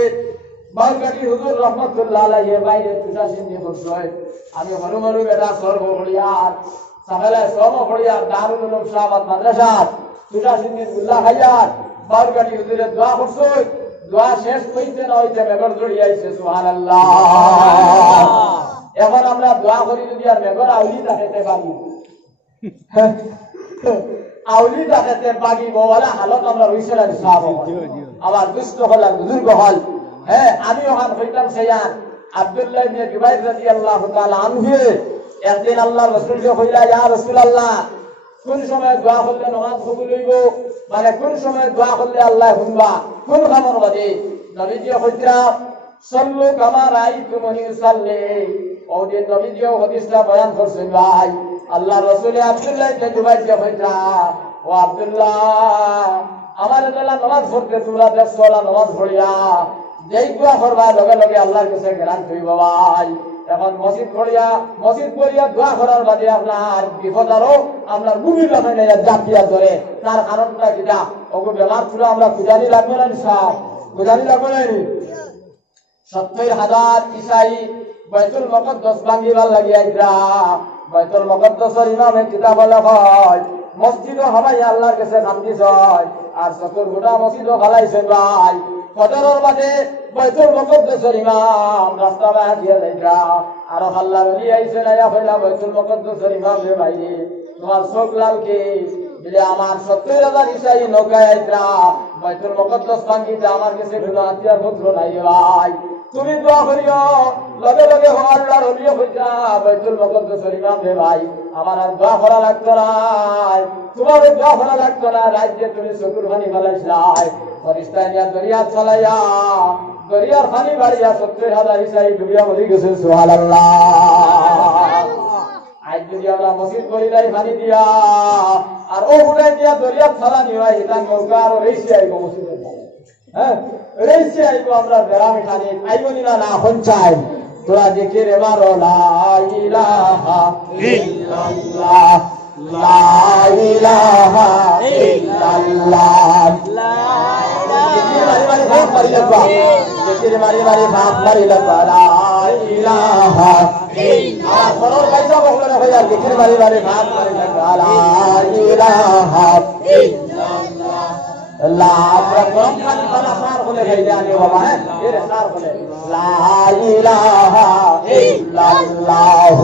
বাউরকাটি হুজুর রহমাতুল্লাহ আলাইহি বাইরে তুষা সিন্ধি করছে আমি হরু মরু বেটা সর্ব হরিয়ার সাহেলা সর্ব হরিয়ার দারুল উলুম সাহাবাত মাদ্রাসা তুষা সিন্ধি উল্লাহ হাজার বাউরকাটি হুজুরের দোয়া করছে দোয়া শেষ হইতে না হইতে মেঘর জড়িয়াইছে সুবহানাল্লাহ এখন আমরা দোয়া করি যদি আর মেঘর আউলি দেখাতে পারি আউলি দেখাতে পারি বলা হালত আমরা হইছে না সাহাব আমার দুষ্ট হল আর বুজুর্গ হল হ্যাঁ আমি ওখান হইতাম সেয়ান আব্দুল্লাহ ইবনে জুবাইর রাদিয়াল্লাহু তাআলা আনহু একদিন আল্লাহর রাসূলকে কইলা ইয়া রাসূলুল্লাহ কোন সময় দোয়া করলে নামাজ কবুল হইব মানে কোন সময় দোয়া করলে আল্লাহ শুনবা কোন খবর বাদে নবীজি কইরা সাল্লু কামা রাআইতুমুনি সাল্লি ও যে নবীজি হাদিসটা বয়ান করছেন ভাই আল্লাহর রাসূল আব্দুল্লাহ ইবনে জুবাইরকে কইরা ও আব্দুল্লাহ আমার আল্লাহ নামাজ পড়তে তোমরা দেখছো নামাজ পড়িয়া যেই দোয়া করবা লগে লগে আল্লাহর কাছে গ্রান্ট হইব ভাই এখন মসজিদ পড়িয়া দোয়া করার বাদে আপনার বিপদ আরো আপনার ভূমি লাগাই না জাতিয়া ধরে তার কারণটা কিটা ওকে বেমার ছিল আমরা পূজারি লাগবে না সব পূজারি লাগবে না 70,000 ইসাই বাইতুল মুকদ্দাস ভাঙিবার লাগিয়া ইরা বাইতুল মুকদ্দাসের ইমামে কিতাব লেখায় মসজিদও সবাই আল্লাহর কাছে কান্দি যায় আর সকল গোটা মসজিদও ভালাইছেন ভাই ফজরের বাদে বাইতুল মুকদ্দাসের ইমাম রাস্তা বাহির দিয়ে যাইরা আর আল্লাহর ওলি আইছেন আয়া কইলা বাইতুল মুকদ্দাসের ইমাম রে ভাই তোমার চোখ লাল কি বলে আমার 70,000 ইসাই নৌকায় আইরা বাইতুল মুকদ্দাস ভাঙিতে আমার কাছে কোনো হাতিয়ার পত্র নাই ভাই তুমি দোয়া করিও লগে লগে আল্লাহর ওলি কইরা বাইতুল মুকদ্দাসের ইমাম রে ভাই আমার আর দোয়া করা লাগতো না তোমার দোয়া করা লাগতো না রাজ্যে তুমি চকুর পানি ফেলাইছলাই ফরিস্তা নিয়া দরিয়া চালাইয়া দরিয়ার পানি বাড়িয়া 70,000 ইসাই ডুবিয়া মরি গেছে সুবহানাল্লাহ আজ যদি আমরা মসজিদ করিলাই পানি দিয়া আর ও উড়াই দিয়া দরিয়া ছাড়া নিয়া এটা নৌকা আর রেসি আইব মসজিদে হ্যাঁ রইছে আইবো আমরা বেরামি খালি আইবো না না হন চাই তোরা জিকির মারো লা ইলাহা ইল্লাল্লাহ লা ইলাহা ইল্লাল্লাহ লা ইলাহা জিকির মারি মারি ভাগ মারি লা ইলাহা ইল্লাল্লাহ সরল পয়সা বললে হই আর জিকির মারি মারি ভাগ মারি লা ইলাহা ইল্লাল্লাহ লা প্রথম খালি বলা সার বলে গই জানি বাবা হ্যাঁ এর সার বলে লা ইলাহা ইল্লাল্লাহ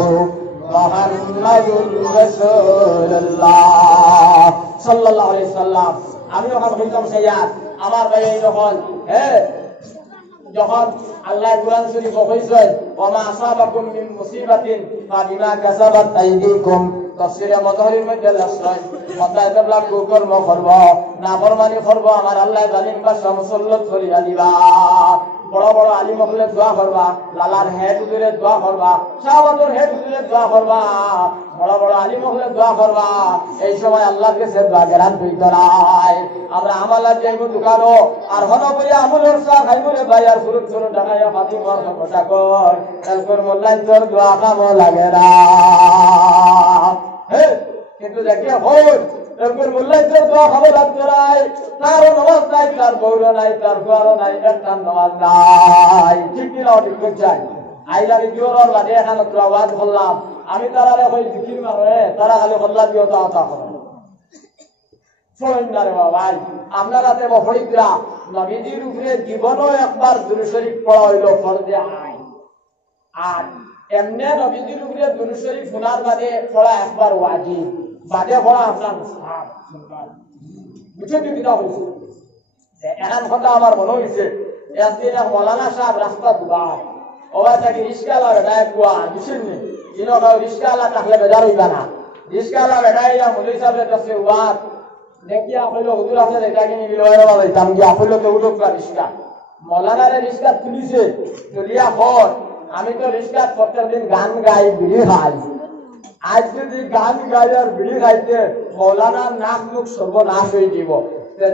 মুহাম্মাদুর রাসূলুল্লাহ সাল্লাল্লাহু আলাইহি সাল্লাম আমি যখন বলতাম সাইয়্যাদ আমার ভাই যখন যখন আল্লাহ কুরআন শরীফ কইছেন ওয়া মা আসাবাকুম মিন মুসিবাতিন ফাবিমা কাসাবাত আইদিকুম তাফসীরে মুতাহারির মধ্যে লেখছেন মাথায় দেবলা কর্ম করব নাফরমানি করব আমার আল্লাহ জালিম বাদশা মুসল্লত করিয়া দিবা বড় বড় আলিম হলে দোয়া করবা লালার হেড উদরে দোয়া করবা শাহবাদুর হেড উদরে দোয়া করবা বড় বড় আলিম হলে দোয়া করবা এই সময় আল্লাহর কাছে দোয়া গেরান তুই করাই আমরা আমালা যাইবো দোকানো আর হনো বইয়া আমলের চা খাইবরে ভাই আর ফুরুত ফুরুত ঢাকাইয়া ফাতি মার কথা কর তারপর মোল্লাই তোর দোয়া কাম লাগে না হ্যাঁ কিন্তু দেখিয়া হই এরপর মোল্লাই তোর দোয়া খাবো লাগতো নাই তারও নামাজ নাই তার বউরও নাই তার গোয়ারও নাই একটা নামাজ নাই ঠিক কিনা ঠিক চাই আইলামি দিওর লাগে এখানে তোর আওয়াজ করলাম আমি তারা ওই জিকির মারে তারা খালি হল্লা দিও তা তা করে ফোন না রে ভাই আপনারা তে বড়িকরা নবীজির উপরে জীবনও একবার দুরূদ শরীফ পড়া হইল ফরজে আইন আর এমনে নবীজির উপরে দুরূদ শরীফ শোনার বাদে পড়া একবার ওয়াজিব বাদে পড়া আপনার মুস্তাহাব বুঝতে কিনা হইছে এখন কথা আমার মনে হইছে একদিন এক মৌলানা সাহেব রাস্তা দুবার ওবাই থাকি রিস্কালা বেটায় কুয়া বুঝছেননি ইনকা রিস্কালা থাকলে বেজার হইবা না রিস্কালা বেটায় মুলি সাহেবের কাছে ওয়াত দেখিয়া কইলো হুজুর আপনি এটা কিনে নিল এর বাবা দাম কি আপনি তো উঠক না রিস্কা মৌলানার রিস্কা তুলিছে তুলিয়া পর আমি তো রিস্কা প্রত্যেকদিন গান গাই বিড়ি খাই আজ যদি গান গাই আর বিড়ি খাইতে মৌলানার নাক মুখ সর্বনাশ হয়ে যাব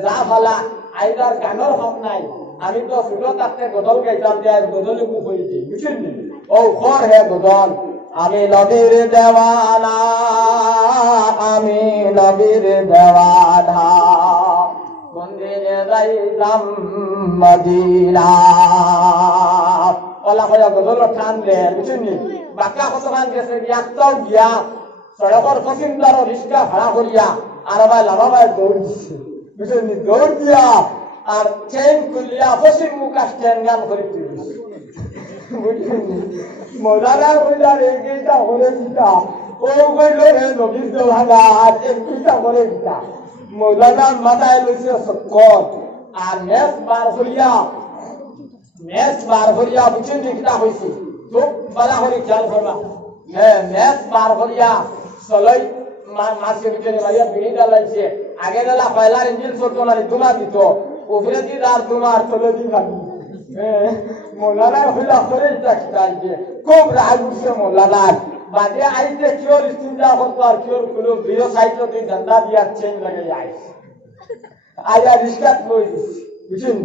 যা ফালা আইদার গানের হক নাই আমি তো ছোট থাকতে গজল গাইতাম যে আজ গজলে মুখ হয়েছে বুঝছেন ও খর হে গজল আমি নবীর দেওয়ানা আমি নবীর দেওয়ানা কোনদিনে যাইতাম মদিনা ওলা কয়া গজল টান দে বুঝছেন বাকা কতখান গেছে একটাও গিয়া সড়কের পশ্চিমদার রিস্কা ভাড়া করিয়া আর ভাই লাভা ভাই দৌড় দিচ্ছে বুঝছেন দৌড় দিয়া আর চেন করিয়া পশ্চিম মুখা স্ট্যান্ড গান করে তুলিছে মৌলানা কইলা এইটা হলে দিতা ও কইল হে নবীর দেওয়ানা আর এইটা করে দিতা মৌলানার মাথায় লইছে চক্কর আর মেস বার করিয়া বুঝছেন কিটা হয়েছে খুব বালা করে খেয়াল করবা হ্যাঁ মেস বার করিয়া চলই মাছের ভিতরে মারিয়া বিড়ি ডালাইছে আগে ডালা পয়লার ইঞ্জিন চলতো না দুমা দিত উপরে দি আর তোমার তলে দি ভাবি মৌলানা হইলা করে চাইছে খুব রাগ উঠছে মৌলানার বাদে আইছে কিওর চিন্তা করতো আর কিওর কোনো বিয় সাইটো তুই ধন্দা দিয়া চেঞ্জ লাগে আইছে আইয়া রিস্কাত বই দিছে বুঝছেন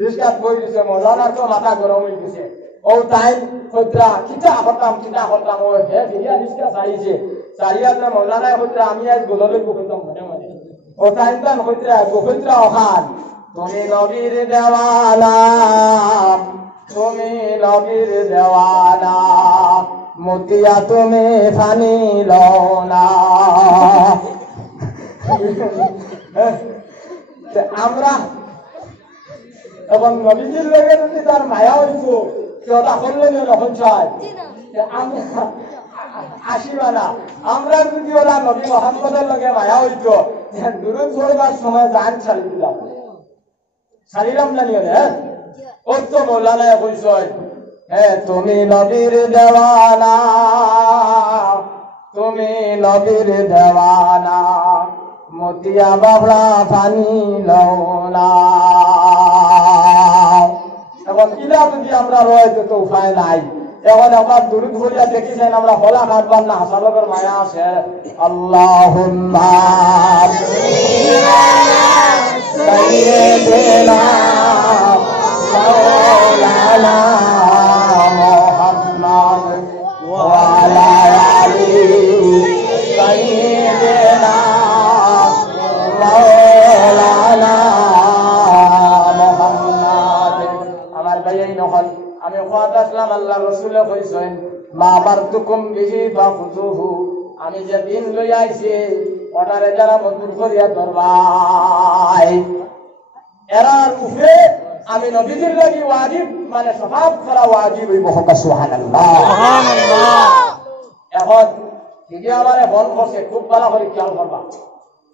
রিস্কাত বই দিছে মৌলানার তো মাথা গরম হয়ে গেছে ও টাইম কইরা কিটা করতাম ও হে বিয়া রিস্কা চাইছে চারিয়াতে মৌলানা কইরা আমি আজ গললে কইতাম মনে মনে ও টাইম তো কইরা ওখান তুমি নবীর দেওয়ানা তুমি নবীর দেওয়ানা মতিয়া তুমি ফানি লওনা আমরা এবং নবীজির লগে যদি তার মায়া হইত কেউটা করলে যখন চাই আমরা আসিবা না আমরা যদি ওরা নবী মোহাম্মদের লগে মায়া হইত দূরে চলবার সময় জান ছাড়িলাম জানি ও তো মৌলানা কইস হ্যাঁ তুমি নবীর দেওয়ানা তুমি নবীর দেওয়ানা মতিয়া বাবলা পানি লওনা এখন ইলা যদি আমরা রয়েছে তো উপায় নাই এখন আমার দুরুদ বলিয়া দেখিছেন আমরা হলা কাটবার না হাসালকের মায়া আছে আল্লাহুম্মা সাইয়্যিদিনা মাওলানা মুহাম্মদ ওয়া আলা আলিহি সাইয়্যিদিনা মাওলানা মুহাম্মদ আমার ভাই নহল আমি ওয়াদ আসলাম আল্লাহ রাসূলে কইছেন মা আমারতুকুম বিহি ফাখুযুহু আমি যে দিন লই আইছি ওটারে যারা মজবুর করিয়া ধরবাই এরার উপরে আমি নবীজির লাগি ওয়াজিব মানে সওয়াব করা ওয়াজিব হইব হোক সুবহানাল্লাহ সুবহানাল্লাহ এখন দিদি আমারে ফোন করছে খুব ভালো করে খেয়াল করবা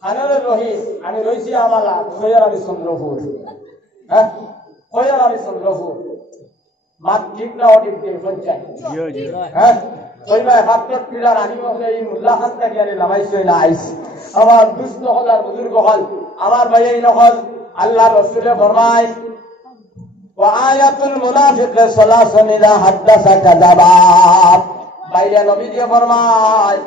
আনারে রহিস আমি রইছি আমালা খয়র আলী চন্দ্রপুর হ্যাঁ খয়র আলী চন্দ্রপুর মাত ঠিক না অডিট দিয়ে পঞ্চায়েত হ্যাঁ কইবা হাতত পিলার আনি মহলে এই মুল্লা খান থেকে আনি লাগাইছে না আইস আমার দুষ্ট হলার বুজুর্গ হল আমার ভাই এই নহল আল্লাহ রাসূলে ফরমায় ওয়া আয়াতুল মুনাফিক সালাসুন ইযা হাদাসা কাযাবা বাইরে নবী দিয়ে ফরমায়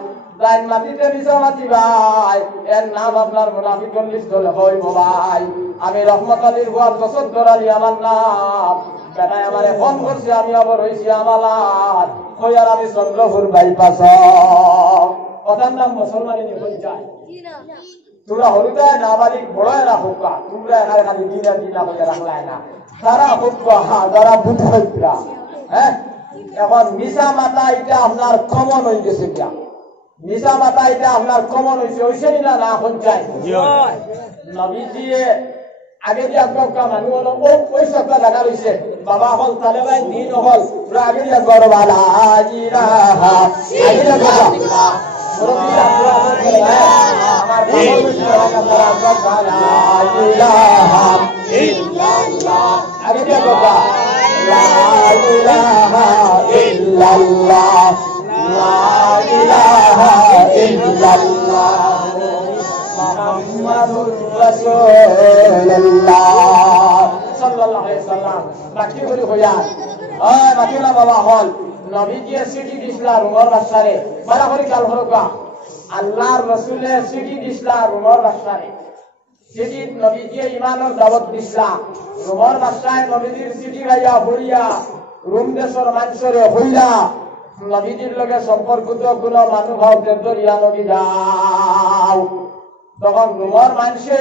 লাইন মাটিতে মিছা মাটি ভাই এর নাম আপনার মুনাফিকুল লিস্ট হইব ভাই আমি রহমত আলীর গোয়াল বছর ধরালি আমার নাম বেটায় আমারে ফোন করছে আমি আবার হইছি আমালাত কইয়ার আমি চন্দ্রপুর বাইপাস কথার নাম মুসলমানি নিয়ে যায় তোরা হলুদায় নাবালিক বড়য় রাখুকা তোমরা এখানে খালি দিনা দিনা হয়ে রাখলাই না তারা হুকা যারা বুধ হইরা হ্যাঁ এখন মিশা মাতা এটা আপনার কমন হয়ে গেছে কিয়া মিশা মাতা এটা আপনার কমন হয়েছে না না পঞ্চায়েত নবীজি আগে দিয়ে আগ্রহ মানুষ হলো ওই সবটা লাগা রয়েছে বাবা হল তালে ভাই দিন হল পুরো আগে দিয়ে গরবালা ইলাহা আগে দিয়ে গরবালা মুরব্বি আমার ইলাহা ইল্লাল্লাহ আগে দিয়ে গরবা লা ইলাহা ইল্লাল্লাহ লা ইলাহা ইল্লাল্লাহ মুহাম্মাদুর রাসূলুল্লাহ সাল্লাল্লাহু আলাইহি সাল্লাম বাকি করে হইয়া ওই বাকিলা বাবা হল নবীজি সিটি দিছলা উমর বাদশারে বলা করে কাল হরকা আল্লাহর রাসূলের সিটি দিছলা উমর বাদশারে সিটি নবীজি ঈমানের দাওয়াত দিছলা উমর বাদশায় নবীজির সিটি গায়া হইয়া রুম দেশর মানুষরে হইলা নবীজির লগে সম্পর্কিত কোন মানুষ ভাবতে দরিয়া নবী যাও তখন রুমর মানুষে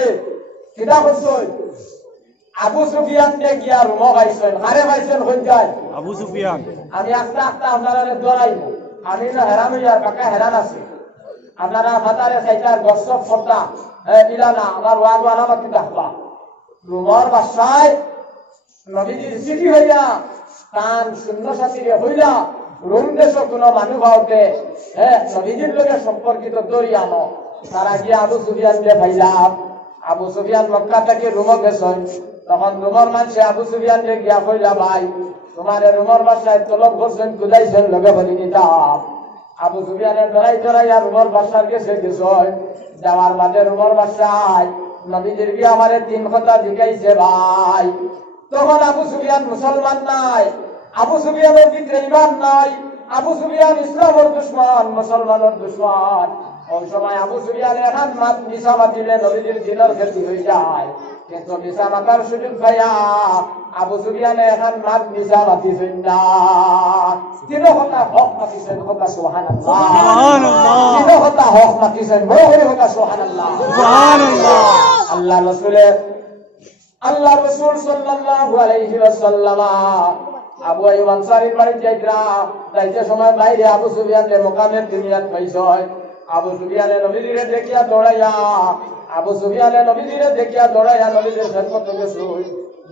কিতা করছেন আবু সুফিয়ান কে গিয়া রুম গাইছেন আরে গাইছেন হই যায় আবু সুফিয়ান আমি আস্তে আস্তে আপনারা দরাইব আমি না হেরান হইয়া কাকা হেরান আছে আপনারা ফাতারে সাইটার গসব ফটা ইলা না আমার ওয়াজ আলামত কি দেখবা রুমর বাসায় নবীজির সিটি হইয়া কান শূন্য সাথীরে হইলা রুম দেশ কোন মানুষ ভাবতে নবীজির লগে সম্পর্কিত দরিয়ানো তারা গিয়ে আবু সুফিয়ানকে ভাইলাম আবু সুফিয়ান মক্কা থেকে রুমে গেছেন তখন রুমর মানুষে আবু সুফিয়ানকে গিয়া কইলা ভাই তোমার রুমর বাসায় তলব করছেন কুদাইছেন লগে বলি নিতাম আবু সুফিয়ানের ধরাই আর রুমর বাসার গেছে গেছেন যাওয়ার বাদে রুমর বাসায় নবীজির গিয়ে আমার 3 কথা জিজ্ঞাইছে ভাই তখন আবু সুফিয়ান মুসলমান নাই আবু সুফিয়ানের ভিতরে ঈমান নাই আবু সুফিয়ান ইসলামের দুশমন মুসলমানের দুশমন ওই সময় আবু সুফিয়ানের এখন মাত মিশা মাতিলে নবীজির দিনের ক্ষতি হয়ে যায় কিন্তু মিশা মাতার সুযোগ পাইয়া আবু সুফিয়ানের এখন মাত মিশা মাতিছেন না তিন কথা হক মাতিছেন কথা সুবহানাল্লাহ সুবহানাল্লাহ তিন কথা হক মাতিছেন বড় কথা সুবহানাল্লাহ সুবহানাল্লাহ আল্লাহ রাসূল সাল্লাল্লাহু আলাইহি ওয়াসাল্লাম আবু আইয়ুব আনসারীর বাড়িতে যাইতে সময় বাইরে আবু সুফিয়ানের মোকামের দুনিয়াত পাইছে আবু সুফিয়ানে নবীজিরে দেখিয়া দৌড়াইয়া নবীজির খেদমত গেছে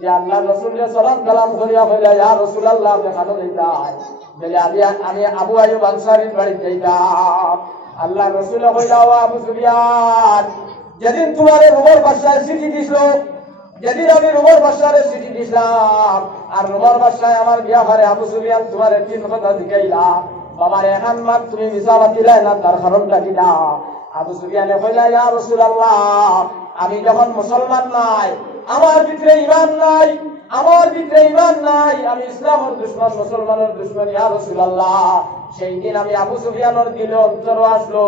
যে আল্লাহ রাসূলের সালাম কালাম করিয়া বলে ইয়া রাসূলুল্লাহ দেখানো যাইতাই বলে আমি আবু আইয়ুব আনসারীর বাড়িতে যাইতাম আল্লাহ রাসূল কইলা ও আবু সুফিয়ান যেদিন তোমার রুমের বাসায় চিঠি দিছিল যেদিন আমি রুমের বাসারে চিঠি দিছিলাম আর রুমের বাসায় আমার বিয়া ঘরে আবু সুফিয়ান তোমার 3 কথা জিগাইলা বাবার এখান মাত তুমি মিছা বাতিলাই না তার কারণটা কি না? আবু সুফিয়ানে কইলা ইয়া রাসূলুল্লাহ আমি যখন মুসলমান নাই, আমার ভিতরে ঈমান নাই, আমার ভিতরে ঈমান নাই, আমি ইসলামের দুশমন মুসলমানের দুশমন ইয়া রাসূলুল্লাহ। সেই দিন আমি আবু সুফিয়ানের দিলে অন্তর আসলো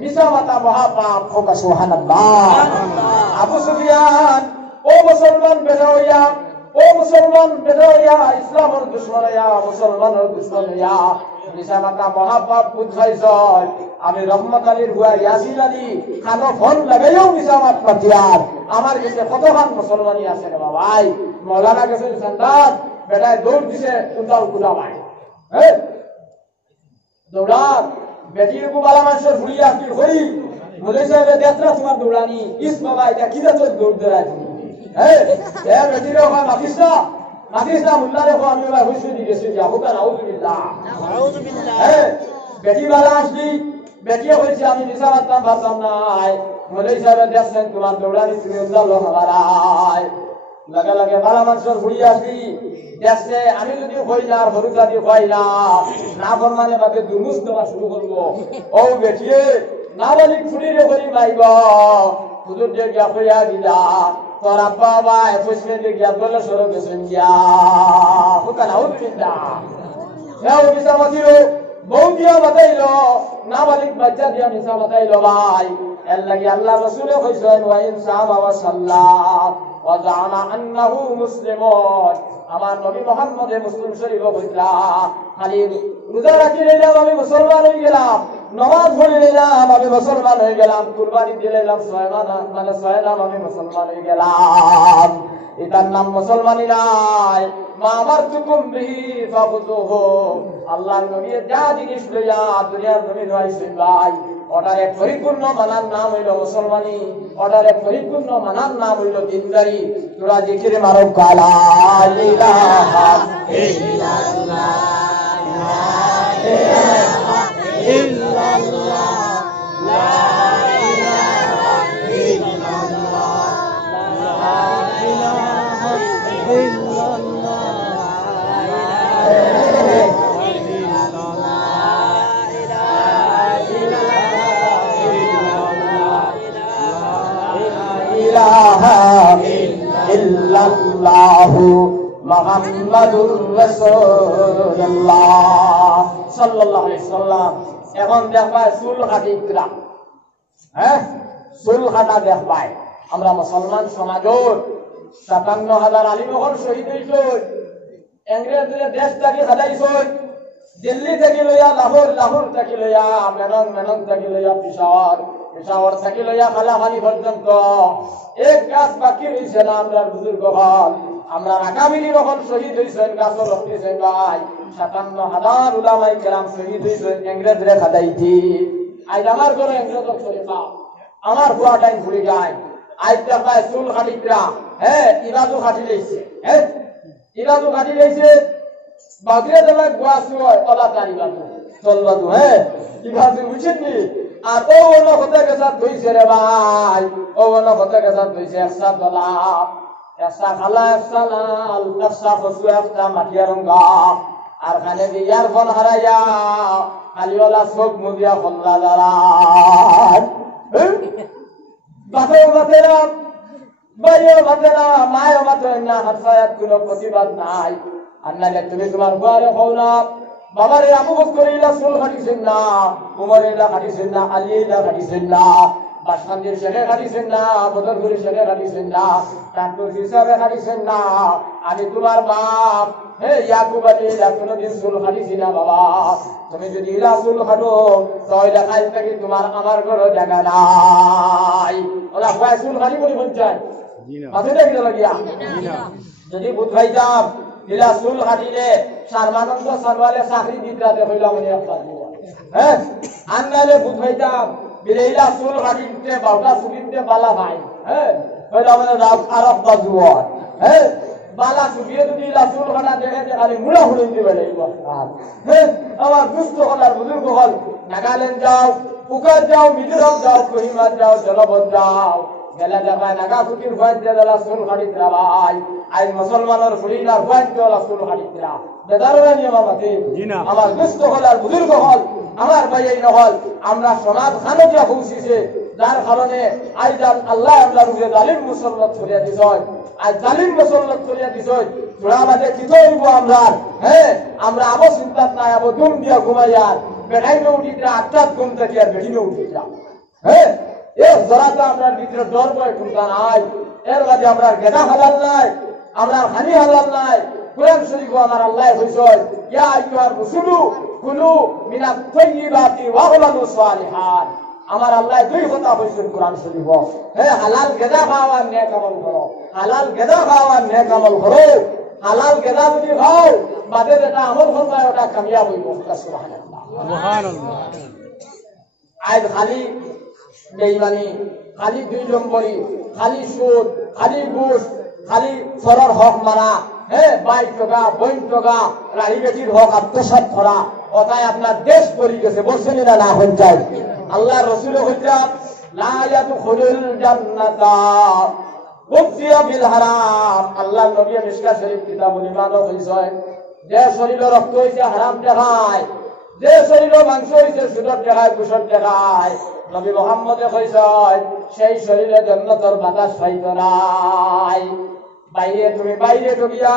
মিছা মাতা মহাপাপ। হোক সুবহানাল্লাহ। আবু সুফিয়ান ও মুসলমান বেটা হইয়া, ও মুসলমান বেটা হইয়া ইসলামের দুশমন হইয়া মুসলমানের দুশমন হইয়া মিছা মাতা মহাপাপ বুঝাইছ। আমি রহমত আলীর হুয়া ইয়াসিন আলী খানো ফোন লাগাইও মিছা মাত পাতিয়ার আমার কাছে কতখান মুসলমানই আছে রে বাবাই। মৌলানা গেছে সন্তান বেটায় দৌড় দিছে কুন্দাল কুদা ভাই, হ্যাঁ দৌড়ান বেটির কুবালা মানুষের ভুলিয়া কি করি বলে সাহেব দেখলা তোমার দৌড়ানি ইস বাবা এটা কি যাচ্ছে দৌড় দেয় তুমি, হ্যাঁ এ বেটির ওখানে মাতিস না, মাতিস না মুল্লা রেখো আমি ভাই হুইসে দিয়ে গেছি যা হোক নাউযুবিল্লাহ নাউযুবিল্লাহ। হ্যাঁ বেটি বালা আসলি বেটিও হয়েছে আমি মিছা মারতাম পারতাম নাই বলে সাহেব দেখছেন তোমার দৌড়ানি তুমি উল্লাহ হারায় লাগে লাগে বালা মানুষের ঘুরি আসি দেখছে আমি যদি হই না হরু জাতি হই না না ফরমানে বাদে দুমুস দেওয়া শুরু করবো। ও বেটিয়ে না বলি খুঁড়িরে বলি মাইব হুজুর যে গিয়া হইয়া দিলা তোর আব্বা বা একুশে যে গিয়া বলে সরো গেছেন গিয়া হুকান আউযুবিল্লাহ। হ্যাঁ ও মিছা মাতিও বউ দিয়া বাতাইল না বালিক বাচ্চা দিয়া মিছা বাতাইল ভাই এর লাগি আল্লাহ রাসূলে কইছেন ওয়া ইনসামা ওয়া সাল্লাম ওয়া জানা আন্নাহু মুসলিমুন। আমার নবী মুহাম্মদে মুসলিম শরীফ কইলা খালি রোজা রাখি নিলাম আমি মুসলমান হয়ে গেলাম, নামাজ পড়ে নিলাম আমি মুসলমান হয়ে গেলাম, কুরবানি দিলাম মানে 6 নাম আমি মুসলমান হয়ে গেলাম, এটার নাম মুসলমানি নাই। মা আমারতুকুম বিহি ফাখুযুহু। আল্লাহর নবী যা জিনিস লইয়া দুনিয়ার জমিন আইছেন ভাই ওটার এক পরিপূর্ণ মানার নাম হইল মুসলমানি, ওটার এক পরিপূর্ণ মানার নাম হইল দিনদারি। তোরা জিকিরে মারো লা ইলাহা ইল্লাল্লাহ লা ইলাহা ইল্লাল্লাহ লা ইলাহা ইল্লাল্লাহ লা ইলাহা ইল্লাল্লাহ ইল্লাল্লাহু মুহাম্মাদুর রাসূলুল্লাহ সাল্লাল্লাহু আলাইহি সাল্লাম। এখন দেখবাই চুল কাটিকরা, হ্যাঁ চুল কাটা দেখবাই আমরা মুসলমান সমাজের ৫৭,০০০ আলিমগণ শহীদ হইছে, ইংরেজদের দেশ থেকে হারাইছে, দিল্লি থেকে লইয়া লাহোর, লাহোর থেকে লইয়া মেনন, মেনন থেকে লইয়া পেশাওয়ার, পেশাওয়ার থেকে লইয়া খালাখালি পর্যন্ত এক গাছ বাকি রয়েছে না। আমরা বুজুর্গ হল আমরা আগামী যখন শহীদ হয়েছেন গাছর রক্তেছে ভাই ৫৭,০০০ উলামাই কেরাম শহীদ হয়েছেন ইংরেজরে খাদাইছি। আজ আমার ঘরে ইংরেজ শরীফা আমার গোয়া টাইম ভুলে যায়। আজ দেখায় চুল কাটিকরা, হ্যাঁ ইরাজু কাটি লেছে, হ্যাঁ ইরাজু কাটি লেছে বাগরে দেওয়া গোয়া শুয় কলা তারি বাজু চল বাজু, হ্যাঁ ইরাজু বুঝছেন নি। আর ও অন্য কথা গেছা ধুইছে রে ভাই, ও অন্য কথা গেছা ধুইছে একসা দলা একসা খালা একসা লাল একসা কচু একটা মাটিয়া রঙা আর খানে বিয়ার ফল হারাইয়া খালিওয়ালা চোখ মুদিয়া ফলরা দাঁড়ান। বাপেও বাতে না, বাইও বাতে না, মায়েও বাতে না, হাতসায়াত কোনো প্রতিবাদ নাই। আর নাইলে তুমি তোমার ঘরে হও না বাবারে আবু বকর ইলা চুল কাটিছেন না, উমর ইলা কাটিছেন না, আলী ইলা কাটিছেন না, বাসখান্দির শেখে কাটিছেন না, বদরপুরি শেখে কাটিছেন না, কানপুর হিসাবে কাটিছেন না। আমি তোমার বাপ হে ইয়াকুব আলী ইলা কোনোদিন চুল কাটিছি না বাবা। তুমি যদি ইলা চুল কাটো তাহলে কাল থেকে তোমার আমার ঘরে জায়গা নাই। ওরা কয় চুল কাটি বলি পঞ্চায়েত মাথা দেখতে লাগিয়া যদি বুধবাই যাম ইলা চুল কাটিলে সারমানন্দ সারওয়ালে চাকরি দিতে হইলাম হ্যাঁ আনলে বুঝাইতাম বিলেইলা চুল কাটিতে বাউটা চুলিতে বালা ভাই, হ্যাঁ হইলাম আরব বাজুয়ার, হ্যাঁ বালা চুলিয়ে যদি ইলা চুল কাটা দেখে যে খালি মুড়া হুড়ি দিবে হ্যাঁ। আমার দুস্থ হল আর বুজুর্গ হল নাগাল্যান্ড যাও, পুকার যাও, মিজোরাম যাও, কোহিমা যাও, জলপথ যাও, গেলে দেখায় নাগা ফুটির হুয়াইতে দেলা সুল খাড়িতরা ভাই আজ মুসলমানের ফুড়িলা হুয়াইতে দেলা সুল খাড়িতরা বেদাররা নিয়ে মামাতে আমার দুস্থ হল আর বুজুর্গ হল আমার ভাই এই নহল আমরা সমাজ খানকিয়া পৌঁছিছে যার কারণে আজ আল্লাহ আমরা রুজে জালিম মুসল্লত করিয়া দিছ আজ জালিম মুসল্লত করিয়া দিছ তোরা বাদে কি করব আমরা হ্যাঁ আমরা আবো চিন্তাত নাই আবো দুম দিয়া ঘুমাইয়ার বেড়াইনে উঠিতরা আটটাত ঘুম থেকে আর বেড়িনে উঠিতরা হ্যাঁ এর জরা তো আমরা ভিতরে ডর ভয় ঠুমতা নাই এর বাদে আমরা গেদা হালাল নাই আমরা হানি হালাল নাই কোরআন শরীফ আমার আল্লাহ কইছে ইয়া আইয়ুহার রাসূলু কুলু মিনাত তাইয়্যিবাতি ওয়া আমালু সালিহাত আমার আল্লাহ দুই কথা বলেছেন কোরআন শরীফ হ্যাঁ হালাল গেদা খাওয়া নেক আমল করো হালাল গেদা খাওয়া নেক আমল করো হালাল গেদা যদি খাও বাদে যেটা আমল করবা ওটা কামিয়াব হইব সুবহানাল্লাহ সুবহানাল্লাহ আজ খালি বেঈমানি খালি দুই নম্বরি খালি সুদ খালি ঘুষ খালি সরর হক মারা হ্যাঁ বাইক টাকা বইন টাকা রাহি বেটির হক আত্মসাৎ করা ওটাই আপনার দেশ পরি গেছে বলছেন না না হন যায় আল্লাহ রসুল হইতাম লা ইয়াদখুলুল জান্নাতা মুফতিয়া বিল হারাম আল্লাহ নবী মিশকাত শরীফ কিতাবুল ঈমানও কইছে যে শরীরে রক্ত হইছে হারাম দেখায় যে শরীরে মাংস হইছে সুদর দেখায় ঘুষর দেখায় নবী মুহাম্মদে কইছে সেই শরীরে জান্নাতের বাতাস পাইতো নাই বাইরে তুমি বাইরে ঢুকিয়া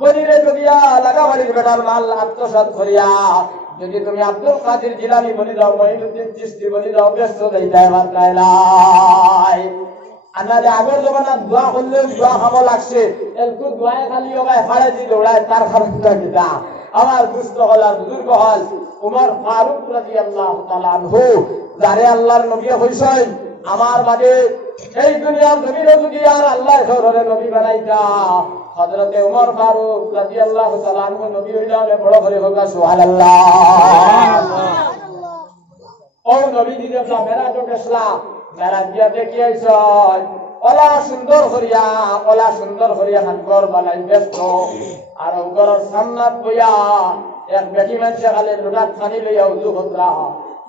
বলিরে ঢুকিয়া লাগাবাড়ির বেটার মাল আত্মসাৎ করিয়া যদি তুমি আব্দুল কাদের জিলানী বলি দাও মঈনুদ্দিন চিশতি বলি দাও ব্যস্ত দেইতাই মাত্রাই নাই আনারে আগের জমানা দোয়া করলে দোয়া খাবো লাগছে একটু দোয়ায় খালি ওগায় ফাড়ে দি দৌড়ায় তার খাবারটা দিতা আমার দুস্থ হল আর বুজুর্গ হল উমর ফারুক রাদিয়াল্লাহু তাআলা আনহু যারে আল্লাহর নবী হইছেন আমার বাদে এই দুনিয়ার জমিনে যদি আর আল্লাহ শহরে নবী বানাইতা হযরতে উমর ফারুক রাদিয়াল্লাহু তাআলা আনহু নবী হইলে বড় করে হোক সুবহানাল্লাহ ও নবী দিদি আপনার মেরাজ গেছলা মেরাজ দিয়া দেখিয়েছ ওলা সুন্দর করিয়া ঘর বানাই ব্যস্ত আর ঘরের সামনাত বইয়া এক বেটি মানুষে খালি লোটাত খানি লইয়া উজু হতরা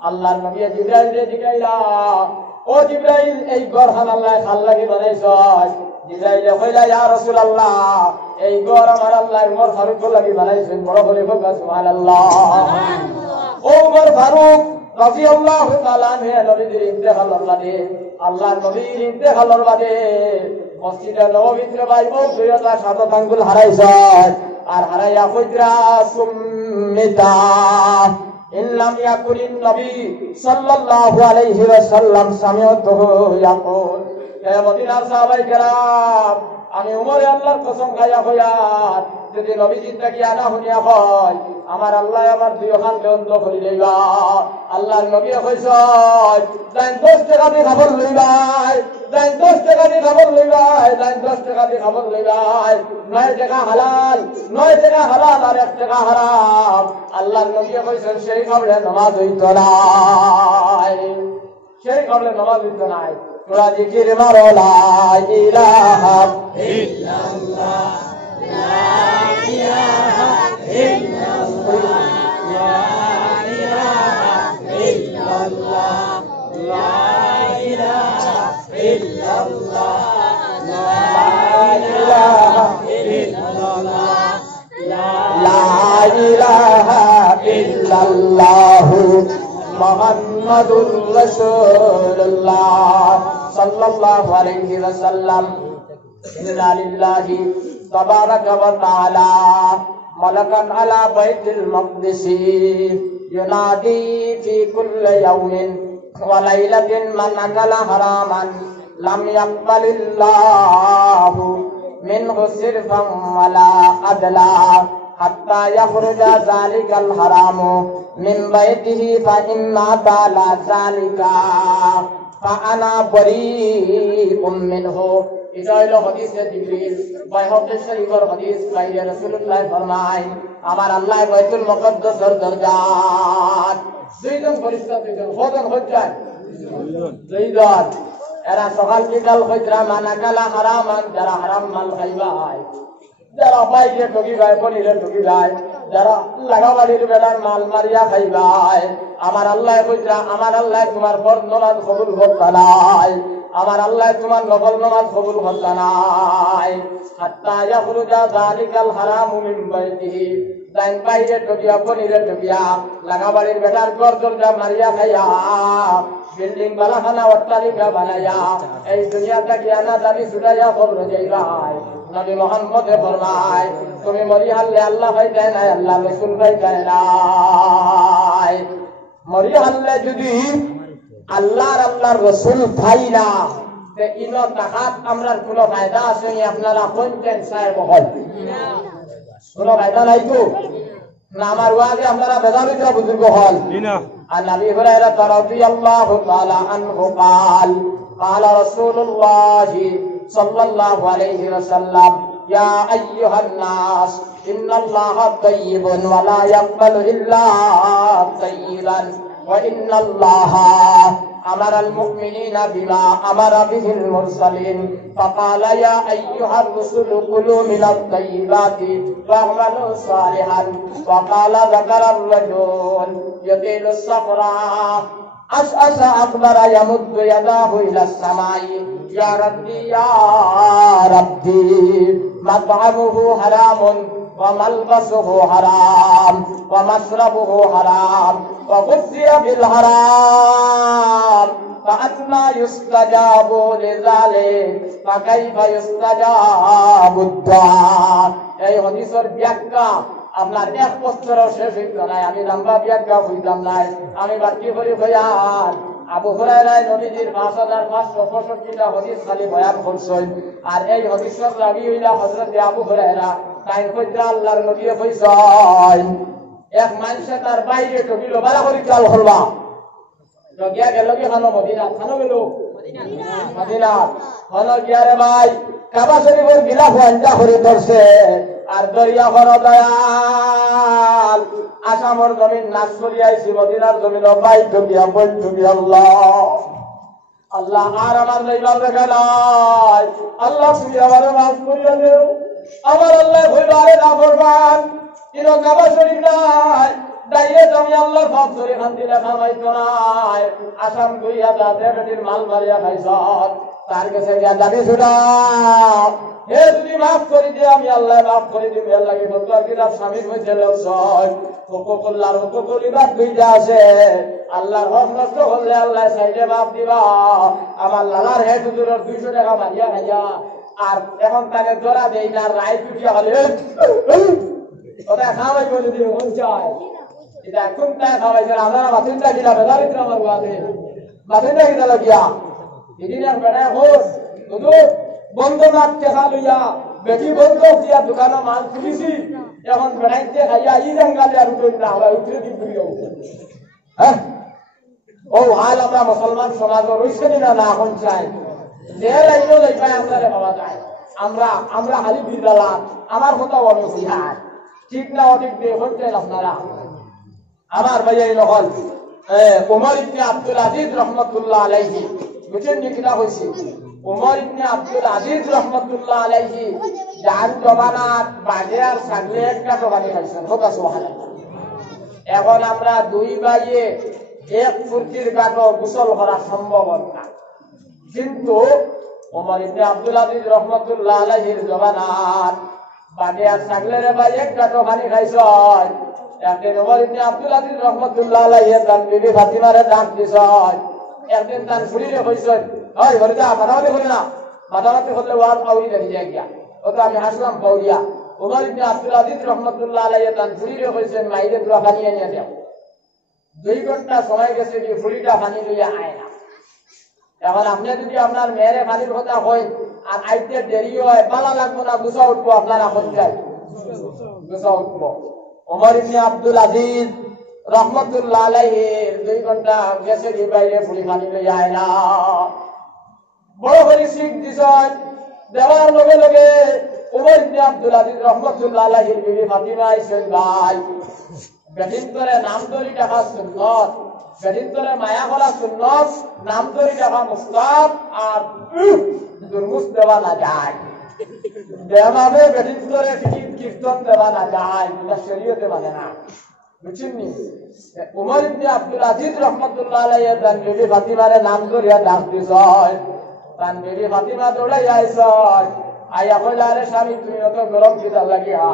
আল্লাহর নবী জিবরাইলে জিগাইলা ও জিবরাইল এই ঘর খান আল্লাহ ভাল লাগি বানাইছ জিবরাইলে কইলা ইয়া রাসূলুল্লাহ এই ঘর আমার আল্লাহ উমর ফারুক লাগি বানাইছেন বড় বলে বলবা সুবহানাল্লাহ ও উমর ফারুক রাদিয়াল্লাহু তাআলা আনহু নবীর ইন্তেকালের বাদে আল্লাহর নবীর ইন্তেকালের বাদে মসজিদে নববীতে বাইবো দুইটা সাদত আঙ্গুল হারাইছে আর হারাইয়া কইরা সুম্মিতা ইল্লাম ইয়াকুলিন নবী সাল্লাল্লাহু আলাইহি ওয়াসাল্লাম সামিউতুহু ইয়াকুল হে মদিনার সাহাবায়ে কেরাম আমি উমরে আল্লাহর কসম খাইয়া কইয়ার যদি নবীজি থেকে আনা শুনিয়া হয় আমার আল্লাহ আমার দুই ওখান বন্ধ করে লইবা আল্লাহর নবী কইছে দান 10 টাকা দিয়ে খবর লইবাই দান 10 টাকা দিয়ে খবর লইবাই দান 10 টাকা দিয়ে খবর লইবাই 9 টাকা হালাল 9 টাকা হালাল আর 1 টাকা হারাম আল্লাহর নবী কইছে সেই খবরে নামাজ হইতো না সেই খবরে নামাজ হইতো না তোরা জিকির মারো লা ইলাহা ইল্লাল্লাহ লা ইলাহা ইল্লাল্লাহ লা ইলাহা ইল্লাল্লাহ লা ইলাহা ইল্লাল্লাহ লা ইলাহা ইল্লাল্লাহ লা ইলাহা ইল্লাল্লাহ মুহাম্মাদুর রাসূলুল্লাহ সাল্লাল্লাহু আলাইহি ওয়াসাল্লাম ইন্না লিল্লাহি তাবারাকা ওয়া তাআলা মালাকান আলা বাইতিল মাকদিস ইউনাদি ফি কুল্লি ইয়াউমিন ওয়া লাইলাতিন মান আকালা হারামান লাম ইয়াকবালিল্লাহু মিনহু সিরফান ওয়ালা আদলা হাত্তা ইয়াখরুজা যালিকাল হারামু মিন বাইতিহি ফা ইন্না তাআলা যালিকা ফা আনা বরীউম মিনহু এটা হলো হাদিসে জিবরিল বাইহাকি শরীফের হাদিস বাইরে রাসূলুল্লাহ ফরমায় আমার আল্লাহ বাইতুল মুকদ্দাসের দরজাত দুইজন ফেরেশতা দুইজন কজন হজ্জার দুইজন এরা সকাল বিকাল কইরা মানাকালা হারামান যারা হারাম মাল খাইবা হয় যারা বাইরে ঠকি ভাই পনিরে ঠকি ভাই যারা লাগাবাড়ির বেলার মাল মারিয়া খাইবাই আমার আল্লাহ কইরা আমার আল্লাহ তোমার বর্ণনা কবুল করতে নাই আমার আল্লাহ তোমার নফল নামাজ কবুল করতা নাই হাত্তা ইয়াখরুজা যালিকাল হারামু মিন বাইতিহি দাইন বাইরে টকিয়া পনিরে টকিয়া লাগাবাড়ির বেটার ঘর দরজা মারিয়া খাইয়া বিল্ডিং বালাখানা অট্টালিকা বানাইয়া এই দুনিয়া থেকে আনা দাবি ছুটাইয়া কবর যাইবাই নবী মুহাম্মদ ফরমায় তুমি মরি হারলে আল্লাহ পাইতে নাই আল্লাহ রাসূল পাইতে নাই মরি হারলে যদি আল্লাহর রাসূল পাই না তে ইনো তাহাত আমরার কোনো ফায়দা আছে আপনারা কোনটেন সাহেব হল কোনো ফায়দা নাই তো না আমার ওয়াজে আপনারা বেজাবিতা বুজুর্গ হল না عن ابي هريره رضي الله تعالى عنه قال قال رسول الله صلى الله عليه وسلم يا ايها الناس ان الله طيب ولا يقبل الا طيبا وان الله امر المؤمنين بما امر به المرسلين فقال يا ايها الرسل كلوا من الطيبات واعملوا صالحا وقال ذكر الرجل يطيل الصبر أشأس أكبر يمد يداه إلى السماء يا ربي يا ربي مطعمه حرام وملبسه حرام ومشربه حرام وغذي بالحرام فأنى يستجاب لذلك فكيف يستجاب الدعاء এই হাদিসের ব্যাখ্যা আপনার এক বছরের শেষ হইতো নাই আমি লম্বা ব্যাখ্যা হইতাম নাই আমি বাকি করে বয়ান আবু হুরায়রা নবীজির 5565টা হাদিস খালি বয়ান করছেন আর এই হাদিসের রাবী হইলা হযরত আবু হুরায়রা তাই কইরা আল্লাহর নবী কইছেন এক মানুষ তার বাইরে টকিল বালা করে চাল করবা লগিয়া গেল কি খানো মদিনা খানো গেল মদিনা হলো গিয়া রে ভাই কাবা শরীফের গিলাফ আঞ্জা করে ধরছে আর দরিয়া ভর দয়াল আসামর জমিন নাচ করি আইছি মদিনার জমিন বাই ঢুকিয়া বই ঢুকি আল্লাহ আল্লাহ আর আমার লইবার দেখা নাই আল্লাহ তুমি আমার মাফ করিয়া দেও আমার আল্লাহ হইবারে না করবান ইনো কাবা শরীফ নাই দাইয়ে জমি আল্লাহর পাপ ধরে শান্তি লেখা পাইতো নাই আসাম গইয়া দাদে বেটির মাল মারিয়া খাইছ তার কাছে গিয়া দাবি ছুটা হে যদি মাফ করে দিয়ে আমি আল্লাহ মাফ করে দিবি আল্লাহ কি বলতো কিরাম স্বামী হইতে লোকজন হুকুকুল্লাহর হুকুকুলিবাদ দুইটা আছে আল্লাহর হক নষ্ট করলে আল্লাহ চাইলে মাফ দিবা আমার লালার হে হুজুরের 200 টাকা মারিয়া খাইয়া আর এখন তাকে জোড়া দেই না রায় টুটিয়া হলে ওটা খাওয়াই করে যদি মন চায় এটা কোনটা খাওয়াইছে আমরা বাতিনটা কিনা বেদারিত্র আমার ওয়াদে বাতিনটা কিনা লাগিয়া দিদিনার বেড়ায় হোস শুধু বন্ধ নাক টেকা লইয়া বেটি বন্ধ দিয়া দোকানে মাল খুলিছি এখন বেড়াইতে খাইয়া ই রঙ্গালে আর উঠে না হয় উঠে দিন ঘুরিয়া হ্যাঁ ও হাল আমরা মুসলমান সমাজ রইছে না না এখন চাই যে লাইনও যাইপাই আমরা পাওয়া যায় আমরা হালি বিদ্যালা আমার কথা অনেক হইয়ার ঠিক না অনেক দিয়ে হচ্ছে আপনারা আমার ভাইয়া নহল উমর ইবনে আব্দুল আজিজ রহমতুল্লাহ আলাইহি বুঝেন নি কিনা হইছে উমর ইবনে আব্দুল আজিজ রহমতুল্লাহ আলাইহি যার জমানাত বাজার সাগলে একটা দোকানে খাইছেন হোক সুবহানাল্লাহ এখন আমরা দুই ভাইয়ে এক ফুর্তির গাটো গোসল করা সম্ভব না কিন্তু উমর ইবনে আব্দুল আজিজ রহমতুল্লাহ আলাইহির জমানাত বাজার সাগলে রে ভাই একটা দোকানে খাইছেন একদিন উমর ইবনে আব্দুল আজিজ রহমতুল্লাহ আলাইহি তার বিবি ফাতিমারে ডাক দিছেন একদিন তার ফুলিরে কইছেন ওই ঘরে যা মাথামাতি করে না মাথামাতি করলে ওয়াজ আউরি দেখি যায় গিয়া ও তো আমি হাসলাম পাউলিয়া উমর ইবনে আব্দুল আজিজ রহমতুল্লাহ আলাইহি তার ফুলিরে কইছেন মাইরে দুয়া পানি এনে দাও 2 ঘন্টা সময় গেছে কি ফুলিটা পানি লইয়া আয় না এখন আপনি যদি আপনার মেয়েরে পানির কথা কই আর আইতে দেরি হয় বালা লাগবে না গুছা উঠবো আপনারা কোন যায় গুছা উঠবো উমর ইবনে আব্দুল আজিজ রহমতুল্লাহ আলাইহি 2 ঘন্টা গেছে কি বাইরে ফুলি পানি লই আয় না বড় করে শিখ দিছেন দেওয়ার লগে লগে উমর ইবনে আব্দুল আজিজ রহমতুল্লাহ আলাইহির বিবি ফাতিমা আইছেন ভাই বেদিন করে নাম ধরি টাকা সুন্নত বেদিন করে মায়া করা সুন্নত নাম ধরি টাকা মুস্তাহাব আর দুর্মুস দেওয়া না যায় দেওয়াবে বেদিন করে কীর্তন দেওয়া না যায় এটা শরীয়তে মানে না বুঝছেননি উমর ইবনে আব্দুল আজিজ রহমতুল্লাহ আলাইহি তার বিবি ফাতিমারে নাম ধরিয়া ডাক দিছেন তান বিবি ফাতিমা দৌড়াই আইসয় আইয়া কইলা রে স্বামী তুমি অত গরম খিদা লাগিয়া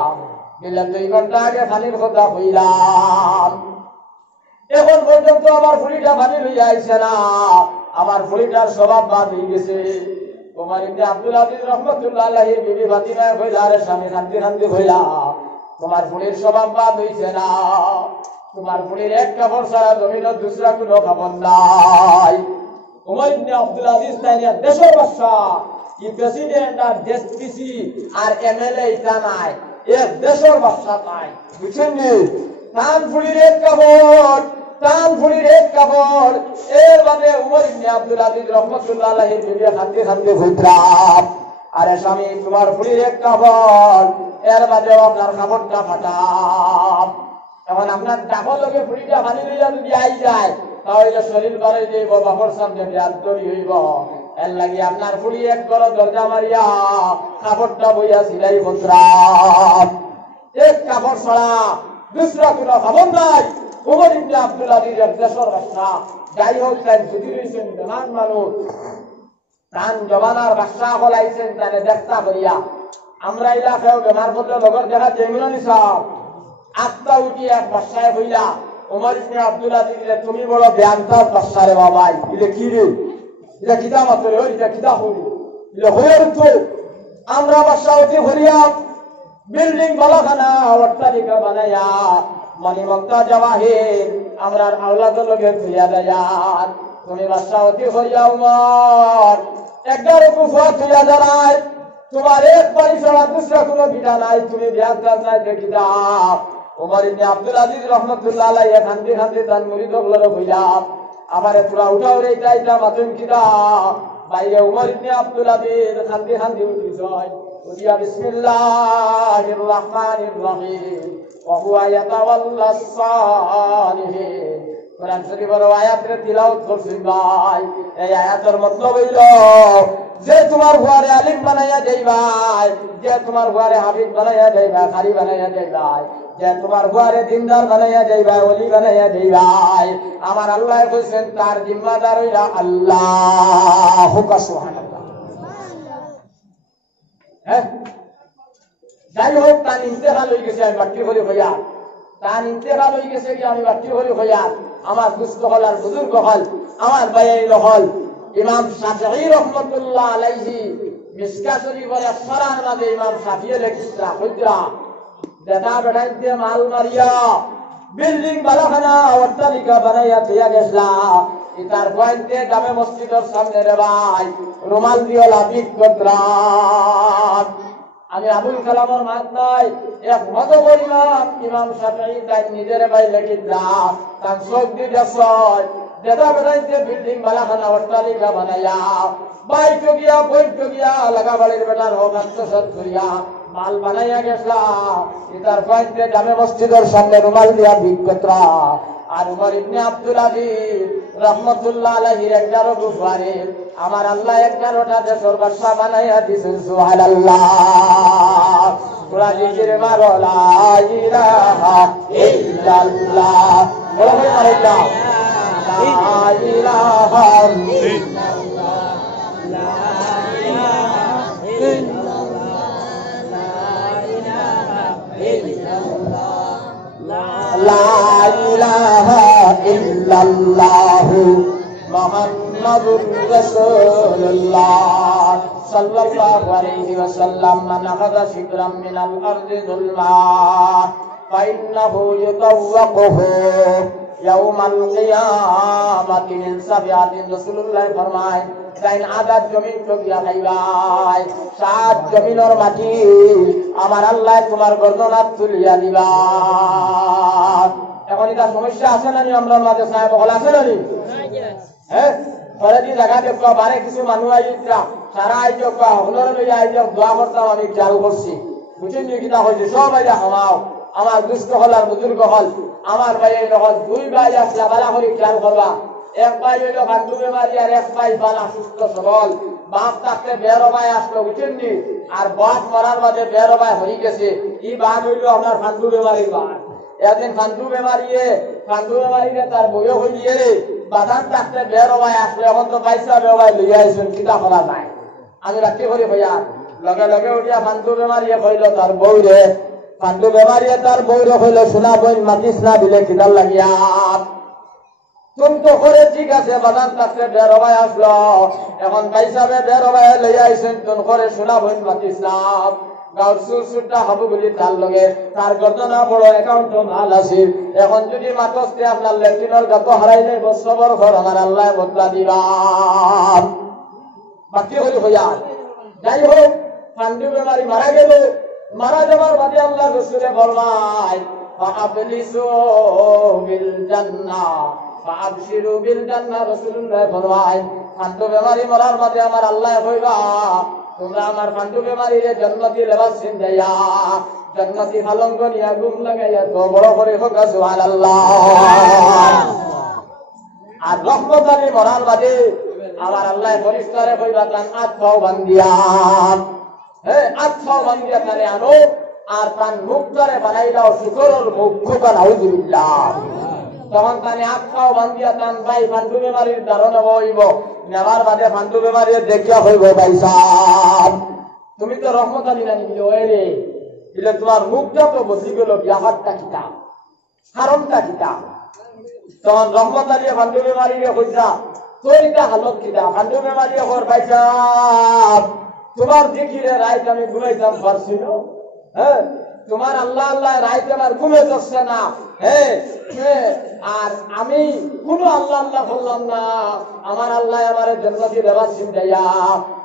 দিলেন 2 ঘন্টা আগে পানির কথা কইলাম এখন পর্যন্ত আমার ফুলিটা পানি লইয়া আইছে না আমার ফুলিটার স্বভাব বাদ হয়ে গেছে তোমার ইবনে আব্দুল আজিজ রহমাতুল্লাহ আলাইহির বিবি ফাতিমা কইলা রে স্বামী শান্তি শান্তি কইলা তোমার ফুলির স্বভাব বাদ হইছে না তোমার ফুলির এক কাপড় ছাড়া জমিনের দুসরা কোনো কাপড় নাই তোমার ইবনে আব্দুল আজিজ তাইয়া দেশের বাদশা ই প্রেসিডেন্ট আর ডিসি আর এমএলএ এটা নাই এক দেশের বাদশা নাই বুঝছেন নি তান ফুলির এক কাপড় এর বাদে উমর ইবনে আব্দুল আজিজ রহমাতুল্লাহ আলাইহির বিবি খান্তি খান্তি কইতাম আরে স্বামী তোমার ফুলির এক কাপড় এর বাদে আপনার কাপড়টা ফাটাম এখন আপনার ডাকর লগে ফুলিটা পানি লইয়া যদি আই যায় তাহলে শরীর বাড়াই যাইব বাপর সামনে বিরাট দড়ি হইব এর লাগি আপনার ফুলি এক বড় দরজা মারিয়া কাপড়টা বইয়া সিলাই বসরাম এক কাপড় ছাড়া দুসরা কোনো খবর নাই উমর ইবনে আব্দুল আজিজের দেশের বাদশা যাই হোক তাই যদি রয়েছেন বেমান মানুষ তান জমানার বাদশা বলাইছেন তারে দেখতা করিয়া আমরা এলাকায় বেমার পত্র লগর দেখা যেগুলো নিছাও আত্মা উঠি এক বাদশায় হইলা উমর ইবনে আব্দুল আজিজের তুমি বড় ব্যাংতার বাদশা রে বাবাই এটা কি রে এটা কিতা মাত্র এটা কিতা হইল এটা হইয়ার তো আমরা বাদশা উঠি হরিয়া বিল্ডিং বালাখানা অট্টালিকা বানাইয়া মণিমক্তা জওয়াহির আমরা আওলাদের লগে ফিরিয়া দেয়ার তুমি বাদশা উঠি হরিয়া উমর 11 কুফা ফিরিয়া দাঁড়ায় তোমার এক বাড়ি ছাড়া দুসরা কোনো বিটা নাই তুমি ব্যাংতার নাই দেখি দাও উমর ইবনে আব্দুল আজিজ রহমাতুল্লাহ আলাইহি খান্তি খান্তি তান মুরিদ গুলো কইলা আমারে তোরা উঠাও রে এটা মাতুম কিদা বাইরে উমর ইবনে আব্দুল আজিজ খান্তি খান্তি উঠিছয় উঠিয়া বিসমিল্লাহির রহমানির রহিম ওয়া হুয়া ইয়াতাওয়াল্লাস সালিহিন কোরআন শরীফের আয়াতের তিলাওয়াত করছেন ভাই এই আয়াতের মতলব হইল যে তোমার ঘরে আলিম বানাইয়া যাইবাই যে তোমার ঘরে হাফিজ বানাইয়া যাইবা কারি বানাইয়া যাইবাই যে তোমার ঘরে দিনদার বানাইয়া যাইবা ওলি বানাইয়া যাইবাই আমার আল্লাহ কইছেন তার জিম্মাদার হইলা আল্লাহ সুবহানাল্লাহ হ্যাঁ যাই হোক তার ইন্তেকাল হয়ে গেছে আমি বাকি হলি হইয়া তার ইন্তেকাল হয়ে গেছে কি আমি বাকি হলি হইয়া আমার দুস্থ হল আর বুজুর্গ হল আমার বাইরে হল ইমাম শাফিঈ রহমাতুল্লাহ আলাইহি মিশকা শরীফের সরার মাঝে ইমাম শাফিঈ লেখিসা হইরা দাদা বেড়াইতে মাল মারিয়া বিল্ডিং বালাখানা অট্টালিকা বানাইয়া দিয়া গেছলা ইতার পয়েন্টে জামে মসজিদের সামনে রে ভাই রুমাল দিয়ে লাপিক করতাম আমি আবুল কালামের মাত নাই এক মত করিলাম ইমাম শাফিঈ তাই নিজের ভাই লেখিলাম তার চোখ দিয়ে সয় দাদা বেড়াইতে বিল্ডিং বালাখানা অট্টালিকা বানাইয়া বাইক গিয়া বইট গিয়া লাগা বাড়ির বেটার হোক আত্মসাৎ করিয়া মাল বানাইয়া গেছলা ইতার পয়েন্টে জামে মসজিদের সামনে রুমাল দিয়া বিজ্ঞতরা আর উমর ইবনে আব্দুল আজিজ রহমাতুল্লাহ আলাইহির 11 গুফারে আমার আল্লাহ 11টা দেশের বাদশা বানাইয়া দিয়েছেন সুবহানাল্লাহ কোরআন জিকির মারো লা ইলাহা ইল্লাল্লাহ বলো ভাই মারো লা ইলাহা ইল্লাল্লাহ লা ইলাহা ইল্লাল্লাহ লা ইলাহা ইল্লাল্লাহ মুহাম্মাদুর রাসূলুল্লাহ সাল্লাল্লাহু আলাইহি ওয়াসাল্লাম মান আখাযা শিবরাম মিনাল আরদি যুলমা ফাইন্নাহু ইউতাওয়াক্কুহু ইয়াউমাল কিয়ামাতি মিন সাবিআতিন রাসূলুল্লাহ ফরমায় তাইন আদাত জমিন চকিয়া খাইবাই 7 জমিনের মাটি আমার আল্লাহ তোমার গর্দনাত তুলিয়া দিবা এখন এটা সমস্যা আছে না নি আমরা মাঝে সাহেব হল আছে না নি হ্যাঁ পরে দি জায়গা দেখো বারে কিছু মানুষ আইতা সারা আইজো কা হলর লইয়া আইজো দোয়া করতাম আমি চালু করছি বুঝেন নি কিটা হইছে সব আইয়া হামাও আমার দুষ্ট হল আর বুজুর্গ হল আমার ভাইয়ের লগত 2 ভাই আসলা বালা করে খেয়াল করবা এক ভাই হইল ফান্ডু বেমারি আর এক ভাই বালা সুস্থ সবল বাপ থাকতে বেরো ভাই আসলো বুঝেন নি আর বাপ মরার মাঝে বেরো ভাই হয়ে গেছে এই বাপ হইল আপনার ফান্ডু বেমারির বাপ একদিন ফান্ডু বেমারিয়ে তার বইও হইলিয়ে বাদান থাকতে বের হওয়ায় আসলে এখন তো পয়সা বেওয়াই লইয়া আইসুন কিতা করা যায় আমি রাখতে করি ভাইয়া লগে লগে উঠিয়া ফান্টু বেমারিয়ে কইল তার বউরে ফান্টু বেমারিয়ে তার বউরে কইল শোনা বই মাতিস না দিলে কিদার লাগিয়া তুমি তো করে ঠিক আছে বাদান থাকতে বের হওয়ায় আসলো এখন পয়সা বের হওয়ায় লইয়া আইসুন তুমি করে শোনা বই মাতিস না গাঁর সুরসুরটা হবো বলি তার লগে তার ঘটনা বড় অ্যাকাউন্ট মাল আছে এখন যদি মাতস্তে আপনার লেফটিনের গাত হারাই যায় বছর ঘর আমার আল্লাহ বদলা দিলাম বাকি হলি হইয়া যাই হোক ফান্ডু বেমারি মারা গেল মারা যাবার বাদে আল্লাহ রসুলে বলবাই ফাআবলিসু বিল জান্নাহ ফাআবশিরু বিল জান্নাহ রাসূলুল্লাহ বলবাই ফান্ডু বেমারি মরার বাদে আমার আল্লাহ কইবা তোমরা আমার ফান্ডু বেমারিরে জান্নাতি লেবাস সিন্দাইয়া জান্নাতি হালঙ্গ নিয়া গুম লাগাইয়া তো বড় করে হোক সুবহানাল্লাহ আর রহমত আলী মরার বাদে আমার আল্লাহ ফরিস্তারে কইবা তান আত্মাও বান্দিয়া আত্মাও বান্দিয়া তারে আনো আর তান মুখটারে বানাই দাও শুকরের মুখ খুকা নাউযুবিল্লাহ তখন তানে আত্মাও বান্দিয়া তান ভাই ফান্ডু বেমারির ধারণা হইব নেবার বাদে ফান্ডু বেমারি দেখিয়া হইব ভাই সাহেব তুমি তো রহমত আলী না নিবি ওই রে দিলে তোমার মুখটা তো বসি গেল ব্যাপারটা কিতা কারণটা কিতা তখন রহমত আলী ফান্ডু বেমারিরে কইছা তোর এটা হালত কিতা ফান্ডু বেমারিরে কর ভাই সাহেব তোমার দেখিলে রাইত আমি ঘুমাইতাম পারছি না হ্যাঁ তোমার আল্লাহ আল্লাহ রাইত আমার ঘুমে যাচ্ছে না আর আমি কোনো আল্লাহ আল্লাহ বললাম না আমার আল্লাহ আমার জান্নাতি দেওয়ার চিন্তাইয়া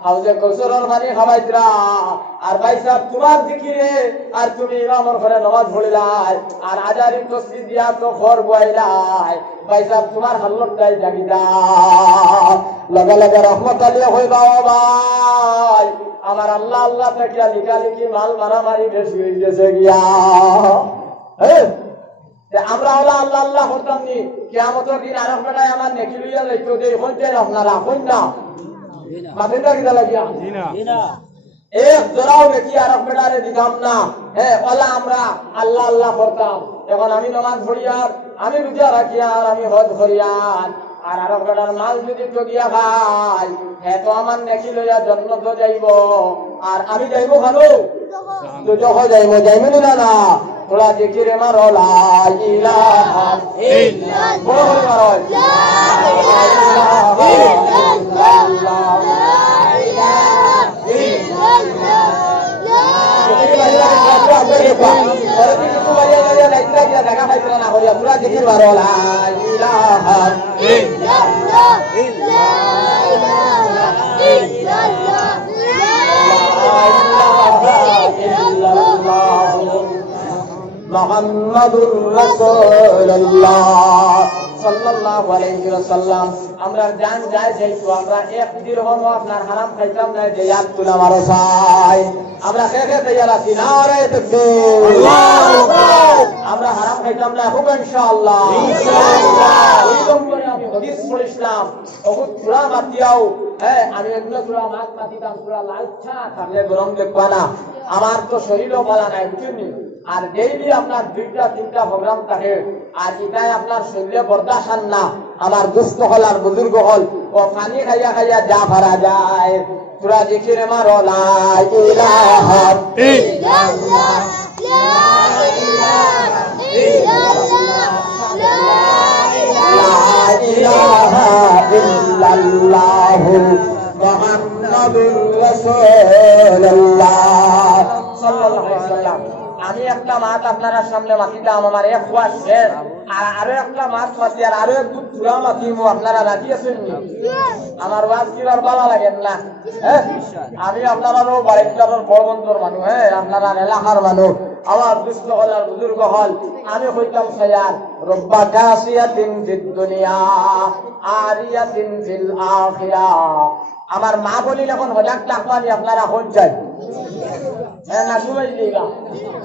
হাউজে কৌশলের পানি খাওয়াইতরা আর ভাই সাহেব তোমার দিকিরে আর তুমি আমার ঘরে নামাজ পড়িলাই আর আজারি তসবি দিয়া তো ঘর বইলাই ভাই সাহেব তোমার হাল্লতটাই জাগিদা লগে লগে রহমত আলী হইবা ভাই আমার আল্লাহ আল্লাহ থেকে লিখালিখি মাল মারামারি বেশি হয়ে গেছে গিয়া আমরা আল্লাহ আল্লাহ আল্লাহ করতাম নি কিয়ামতের দিন আরব বেটায় আমার নেকি লইয়া যাইতো যে হইতেন আপনারা হইন না মাথিটা কিটা লাগিয়া এক জোড়াও নেকি আরব বেটারে দিতাম না ওলা আমরা আল্লাহ আল্লাহ করতাম এখন আমি নামাজ পড়িয়ার আমি রোজা রাখিয়ার আমি হজ করিয়ার আর আরব বেটার মাল যদি ঠকিয়া খাই তো আমার নেকি লইয়া জন্নত যাইব আর আমি যাইব ভালো তো যখন যাইব না না তোরা জিকিরে মারো লা ইলাহা ইল্লাল্লাহ লা ইলাহা ইল্লাল্লাহ লা ইলাহা ইল্লাল্লাহ তোরা জিকির মারো লা ইলাহা ইল্লাল্লাহ লা ইলাহা ইল্লাল্লাহ মুহাম্মাদুর রাসূলুল্লাহ সাল্লাল্লাহু আলাইহি ওয়াসাল্লাম আমরা জান যায় যেহেতু আমরা এক দিরহম আপনার হারাম খাইতাম না যে ইয়াদ তুলা মারো চাই আমরা খেয়ে তৈয়ার আছি নারে তাকবীর আল্লাহু আকবার আমরা হারাম খাইতাম না হবে ইনশাআল্লাহ ওইরকম করে আমি হাদিস পড়িছিলাম বহুত সূরা মাতিয়াও আমি এগুলো সূরা মাত মাতিতাম সূরা লালচা থাকলে গরম দেখবা না আমার তো শরীরও ভালো নাই বুঝুনি আর ডেইলি আপনার 2টা 3টা প্রোগ্রাম থাকে আর এটাই আপনার শরীরে বরদাস্ত না আমার দুস্থ হল আর বুজুর্গ হল ও পানি খাইয়া খাইয়া যা ভরা যায় তোরা জিকিরে মারো লা ইলাহা ইল্লাল্লাহ লা ইলাহা ইল্লাল্লাহ লা ইলাহা ইল্লাল্লাহ মুহাম্মাদুর রাসূলুল্লাহ সাল্লাল্লাহু আলাইহি ওয়াসাল্লাম আমি একটা মাছ আপনারা সামনে মাতিলাম আমার এক ওয়াজ শেষ আর আরো একটা মাছ মাতি আর আরো এক দুধ মাতিমু আপনারা রাজি আছেন আমার ওয়াজ কি আর ভালো লাগে না আমি আপনারাও বাড়ির বড় বন্ধুর মানুষ আপনারা এলাকার মানুষ আমার দুস্থ হল আর বুজুর্গ হল আমি হইতাম সায়ার রব্বা কাসিয়াতিন ফিদ দুনিয়া আরিয়াতিন ফিল আখিরাহ আমার মা বলিল এখন 1000 টাকা মানি আপনারা কোন চাই না শুনাই দিগা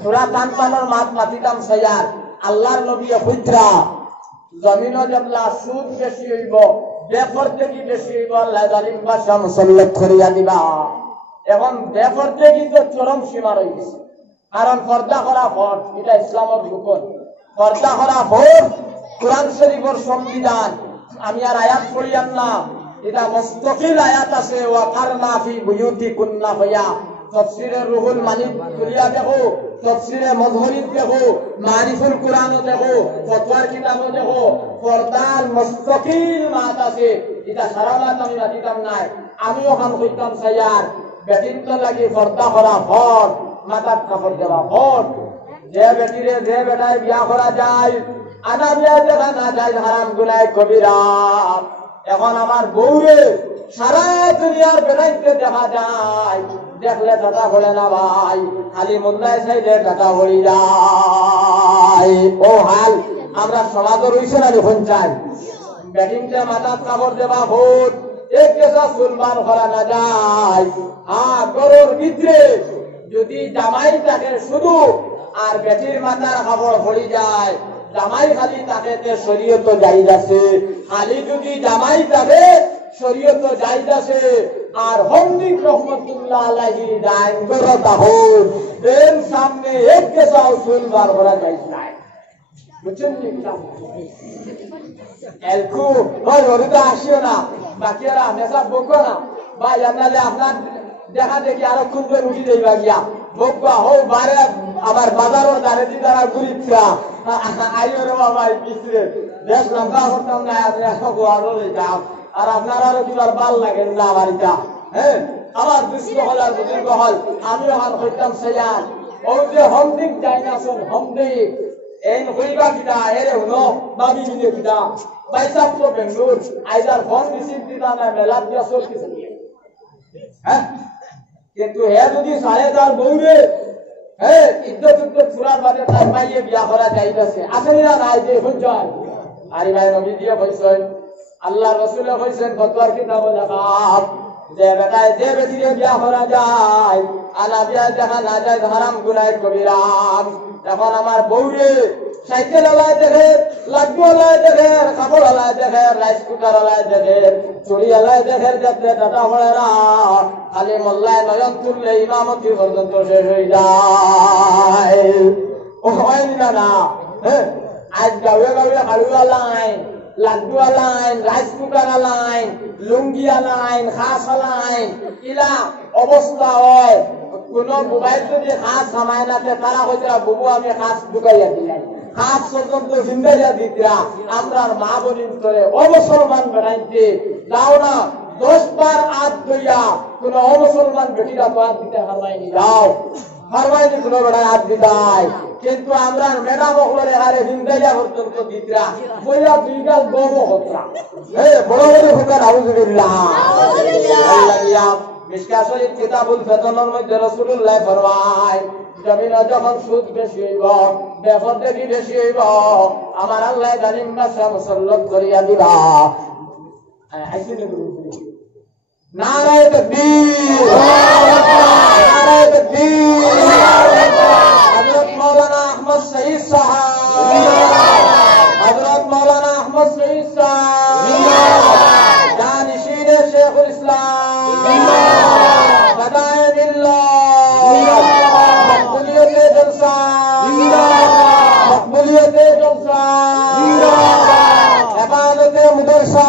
সূরা তানপানোর মাত মাতিতাম সায়ার আল্লাহর নবী কইত্রা জমিনও জবলা সুদ বেশি হইব বেপরদেগি বেশি হইব আল্লাহ জালিম বাদশা মুসল্লাত করিয়া দিবা এখন বেপরদেগি তো চরম সীমা রয়ে গেছে কারণ পর্দা করা ফরজ এটা ইসলামের হুকুম পর্দা করা ফরজ কোরআন শরীফের সংবিধান আমি আর আয়াত পড়িয়াম না, এটা মুস্তাকিল আয়াত আছে। ওয়া কারনা ফি বুয়ুতিকুন্না হইয়া তাফসীরে রুহুল মানি করিয়া দেখো, তাফসীরে মজহরিত দেখো, মারিফুল কুরআন দেখো, ফতোয়ার কিতাবও দেখো, পর্দার মুস্তাকিল মাত আছে। এটা সারালাত আমি মাতিতাম নাই, আমিও কাম কইতাম সাইয়ার বেটিন তো লাগি পর্দা করা ফর, মাথার কাপড় দেওয়া ফর। যে বেটিরে যে বেটায় বিয়া করা যায়, আনা বিয়া দেখা না যায় হারাম গুনাহ কবিরা। এখন আমার বউরে সারা দুনিয়ার বেড়াইতে দেখা যায়, দেখলে টাকা ভরে না ভাই, খালি মোল্লায় চাইলে টাকা ভরি যায়। ও হাল আমরা সমাজও রয়েছে না যখন চাই ব্যাটিংটা মাথার কাপড় দেওয়া ভোট এক কেসা সুলমান করা না যায়। আর গরুর ভিতরে যদি জামাই থাকে শুধু আর বেটির মাথার কাপড় ভরি যায়, জামাই খালি তাকে শরীয়ত জায়েজ আছে, খালি যদি জামাই থাকে শরীয়ত জায়েজ আছে। আর হমদিক রহমতুল্লাহ আলাইহি দান করো তাহলে এর সামনে এক কেসা উসুল বার করা যায় না। বুঝছেন কি এলকু ওই ওরটা আসিও না, বাকিরা মেসাব বকো না ভাই, আপনাদের আপনার দেখা দেখি আরো খুব উঠি যাইবা গিয়া বকবা হো বারে আবার বাজারের দাঁড়ে দি তারা ঘুরিচ্ছা আইও রে বাবা পিছরে দেশ লম্বা করতাম না, আপনি আরো যাও। আর আপনার আরো কিবার ভাল লাগে না আমার এটা, হ্যাঁ আমার দুষ্ট হল আর বুজুর্গ হল। আমি ওখান করতাম সেয়ার ও যে হমদিক যাই না শোন হমদিক এই হইবা কিনা এরে হলো বাবি মিলে কিনা বাইসাব তো বেঙ্গলোর আইদার ফোন রিসিভ দিতা না মেলা দিয়া সব কিছু হ্যাঁ। কিন্তু হে যদি সাড়ে তার বউরে হ্যাঁ ইজ্জত ইজ্জত ফুরার বাদে তার মাইয়ে বিয়া করা যাইতেছে আসেনি না নাই যে হইছ। আরে ভাই নবী দিয়ে কইছেন, আল্লাহ রাসূলও কইছেন, ফতোয়ার কিতাব লেখাব যে বেটায় যে বেটিরে বিয়া করা যায় আলা বিয়া দেখা না যায় হারাম গুনাহ কবিরা। এখন আমার বউরে সাইকেল আলায় দেখে, লাড্ডু আলায় দেখে, কাপড় আলায় দেখে, রাইস কুকার আলায় দেখে, চুড়ি আলায় দেখে, দেখতে টাটা পড়ে না, খালি মোল্লায় নয়ন তুললে ইমামতি পর্যন্ত শেষ হয়ে যায়। ও হয়নি না না হ্যাঁ, আজ গাঁয়ে গাঁয়ে হাড়ু আলাইন, লাড্ডু আলাইন, রাইস কুকার আলাইন, লুঙ্গি আলাইন, খাস আলাইন, ইলা অবস্থা হয়। কোন মোবাইল যদি খাস সামায় না তারা হয়তো বুবু আমি খাস ঢুকাইয়া দিলাই, খাস পর্যন্ত জিন্দাইয়া দিতরা। আমরা মা বোনির ধরে অবসরমান বেড়াইতে যাও না, 10 বার হাত ধইয়া কোন অমুসলমান বেটিরা তো হাত দিতে হারমাইনি, যাও হারমাইনি কোন বেড়ায় হাত দিতাই। কিন্তু আমরা ম্যাডাম হলে হারে জিন্দাইয়া পর্যন্ত দিতরা বইয়া 2 গাল বড় হতরা বড় বড় হতার। আউযুবিল্লাহ আল্লাহ মিশকাত শরীফ কিতাবুল ফিতনের মধ্যে রাসূলুল্লাহ ফরমায়, জমিনে যখন সুদ বেশি হইব, বেপরদেহি বেশি হইব, আমার আল্লাহ জালিম বাদশা মুসাল্লাত করিয়া দিবা। নারায়ে তাকবীর, নারায়ে তাকবীর। হযরত মাওলানা আহমদ শহীদ সাহেব, হযরত মাওলানা আহমদ শহীদ সাহেব, জানিশিনে শেখুল ইসলাম, মকবুলিয়তে জলসা, ইবাদতে মুদরসা।